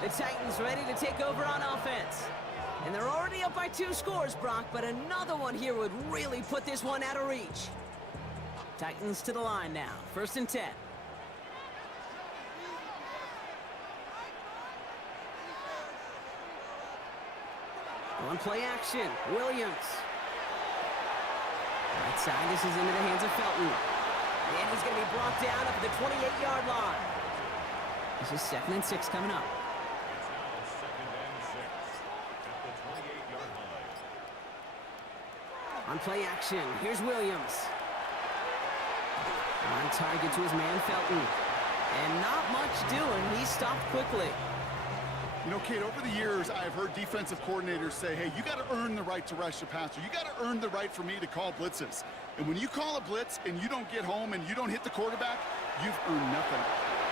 The Titans ready to take over on offense. And they're already up by 2 scores, Brock, but another one here would really put this one out of reach. Titans to the line now. First and 10. On play action, Williams. Right side, this is into the hands of Felton. And he's going to be brought down up at the 28-yard line. This is 2nd and 6 coming up. It's now 2nd and 6 at the 28-yard line. On play action, here's Williams. On target to his man, Felton. And not much doing. He stopped quickly. You know, Kate, over the years, I've heard defensive coordinators say, hey, you got to earn the right to rush the passer. You got to earn the right for me to call blitzes. And when you call a blitz and you don't get home and you don't hit the quarterback, you've earned nothing.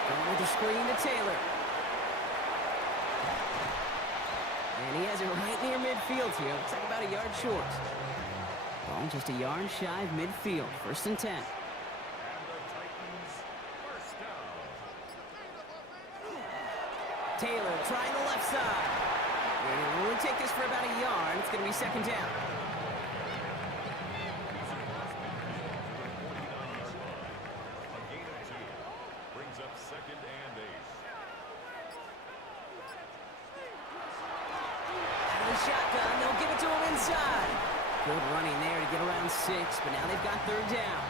Going with the screen to Taylor. And he has it right near midfield here. Looks like about a yard short. Ball just a yard shy of midfield. First and 10. And the Titans first down. Taylor trying the left side. And he'll only take this for about a yard. It's going to be second down. A gain of 2 brings up 2nd and 8. Out of the shotgun, they'll give it to him inside. Good running there to get around 6, but now they've got third down.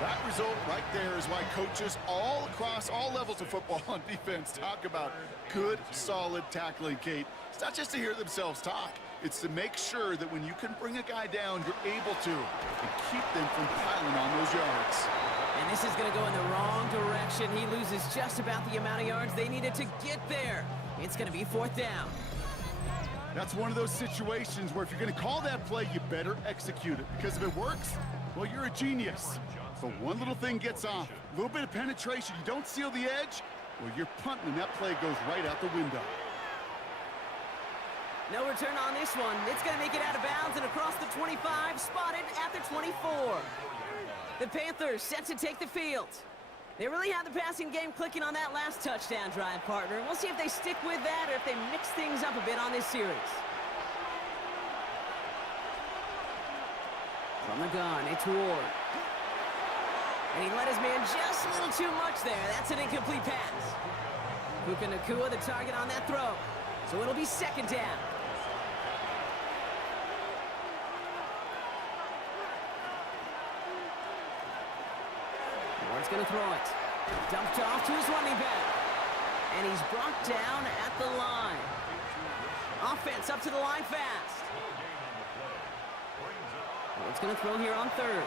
That result right there is why coaches all across all levels of football on defense talk about good, solid tackling, Kate. It's not just to hear themselves talk. It's to make sure that when you can bring a guy down, you're able to, and keep them from piling on those yards. And this is going to go in the wrong direction. He loses just about the amount of yards they needed to get there. It's going to be 4th down. That's one of those situations where if you're going to call that play, you better execute it. Because if it works, well, you're a genius. But one little thing gets off, a little bit of penetration, you don't seal the edge, well, you're punting, and that play goes right out the window. No return on this one. It's going to make it out of bounds and across the 25, spotted at the 24. The Panthers set to take the field. They really had the passing game clicking on that last touchdown drive, partner. And we'll see if they stick with that or if they mix things up a bit on this series. From the gun, it's Ward. And he let his man just a little too much there. That's an incomplete pass. Puka Nacua, the target on that throw. So it'll be 2nd down. Ward's going to throw it. Dumped off to his running back. And he's brought down at the line. Offense up to the line fast. Ward's going to throw here on 3rd.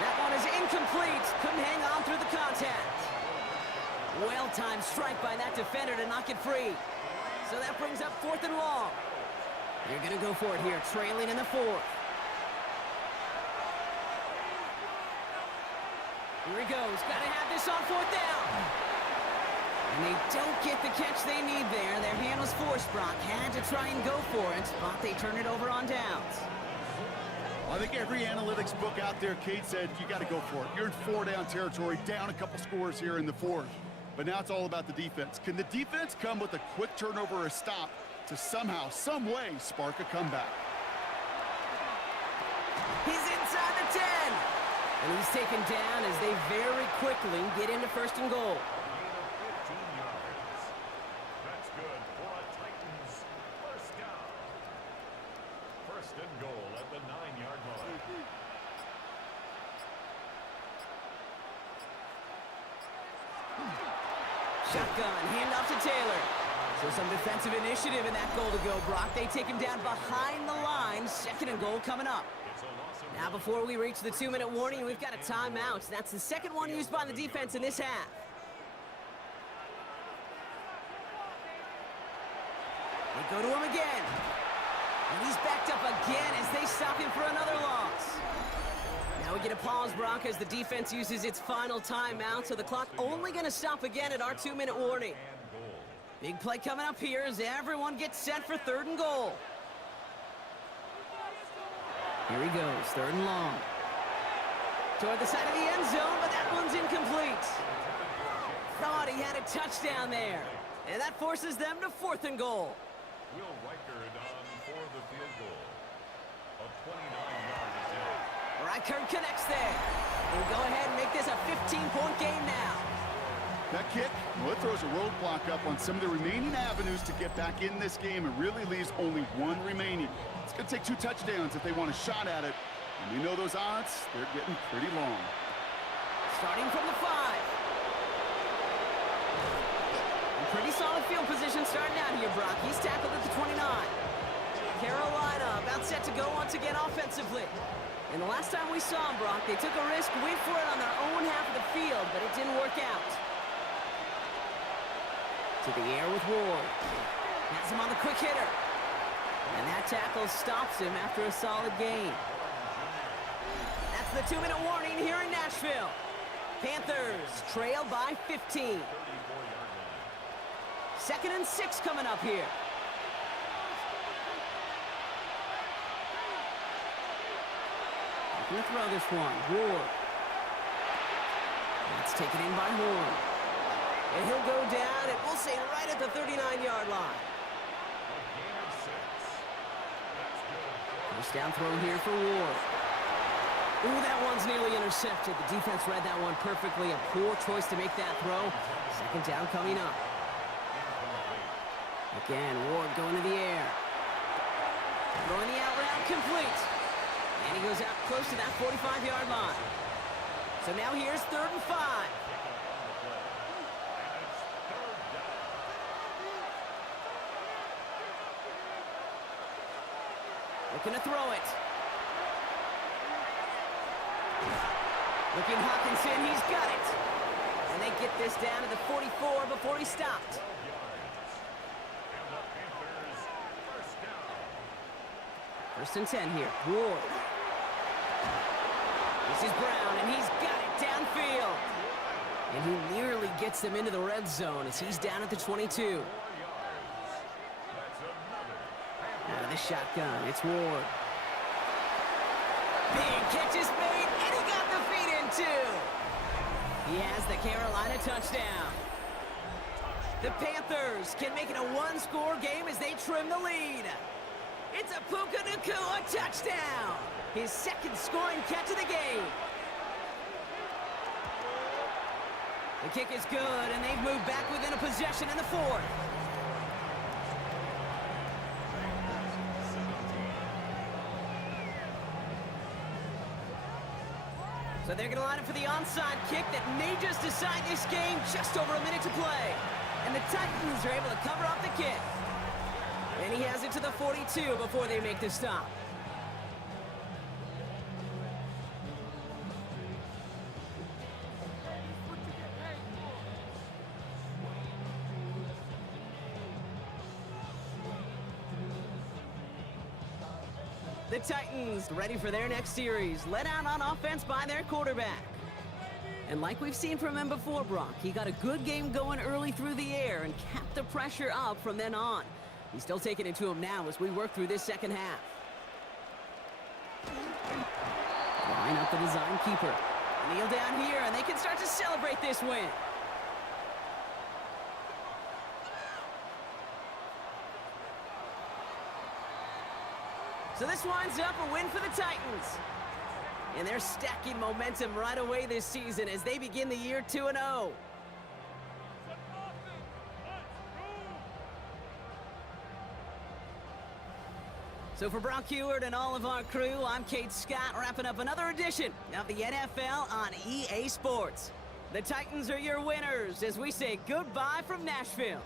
That one is incomplete. Couldn't hang on through the contact. Well-timed strike by that defender to knock it free. So that brings up 4th and long. They're going to go for it here, trailing in the 4th. Here he goes. Got to have this on 4th down. And they don't get the catch they need there. Their hand was forced, Brock. Had to try and go for it, but they turn it over on downs. I think every analytics book out there, Kate, said you got to go for it. You're in 4-down territory, down a couple scores here in the 4th. But now it's all about the defense. Can the defense come with a quick turnover or a stop to somehow, some way, spark a comeback? He's inside the 10. And he's taken down as they very quickly get into 1st and goal. Gain of 15 yards. That's good for a Titans 1st down. 1st and goal at the 9-yard line. Shotgun, handoff to Taylor. So some defensive initiative in that goal to go, Brock. They take him down behind the line. 2nd and goal coming up. Now before we reach the 2-minute warning, we've got a timeout. That's the 2nd one used by the defense in this half. They go to him again. And he's backed up again as they stop him for another loss. Now we get a pause, Brock, as the defense uses its final timeout, so the clock only going to stop again at our 2-minute warning. Big play coming up here as everyone gets set for 3rd and goal. Here he goes, 3rd and long. Toward the side of the end zone, but that one's incomplete. Thought he had a touchdown there. And that forces them to 4th and goal. Will Reichard on for the field goal. A 29-yard attempt. Reichard connects there. And go ahead and make this a 15-point game now. That kick, well, it throws a roadblock up on some of the remaining avenues to get back in this game and really leaves only one remaining. It's going to take 2 touchdowns if they want a shot at it. And we know those odds, they're getting pretty long. Starting from the 5. Pretty solid field position starting out here, Brock. He's tackled at the 29. Carolina about set to go once again offensively. And the last time we saw him, Brock, they took a risk, went for it on their own half of the field, but it didn't work out. To the air with Ward. Has him on the quick hitter. And that tackle stops him after a solid gain. That's the 2-minute warning here in Nashville. Panthers trail by 15. 2nd and 6 coming up here. He'll throw this one. Ward. That's taken in by Horn. And he'll go down, and we'll say right at the 39-yard line. First down throw here for Ward. Ooh, that one's nearly intercepted. The defense read that one perfectly. A poor choice to make that throw. 2nd down coming up. Again, Ward going to the air. Throwing the out route complete. And he goes out close to that 45-yard line. So now here's 3rd and 5. Looking to throw it. Looking Hawkinson, he's got it. And they get this down to the 44 before he stopped. First and 10 here. Ward. This is Brown, and he's got it downfield. And he nearly gets them into the red zone as he's down at the 22. Out of the shotgun, it's Ward. Big catch is made, and he got the feet in too. He has the Carolina touchdown. The Panthers can make it a one-score game as they trim the lead. It's a Puka Nacua touchdown. His second scoring catch of the game. The kick is good, and they've moved back within a possession in the fourth. So they're going to line up for the onside kick that may just decide this game. Just over a minute to play. And the Titans are able to cover up the kick. And he has it to the 42 before they make the stop. The Titans ready for their next series, led out on offense by their quarterback. And like we've seen from him before, Brock, he got a good game going early through the air and kept the pressure up from then on. He's still taking it to him now as we work through this second half. Line up the design keeper. Kneel down here, and they can start to celebrate this win. So this winds up a win for the Titans. And they're stacking momentum right away this season as they begin the year 2-0. So for Brock Heward and all of our crew, I'm Kate Scott, wrapping up another edition of the NFL on EA Sports. The Titans are your winners as we say goodbye from Nashville.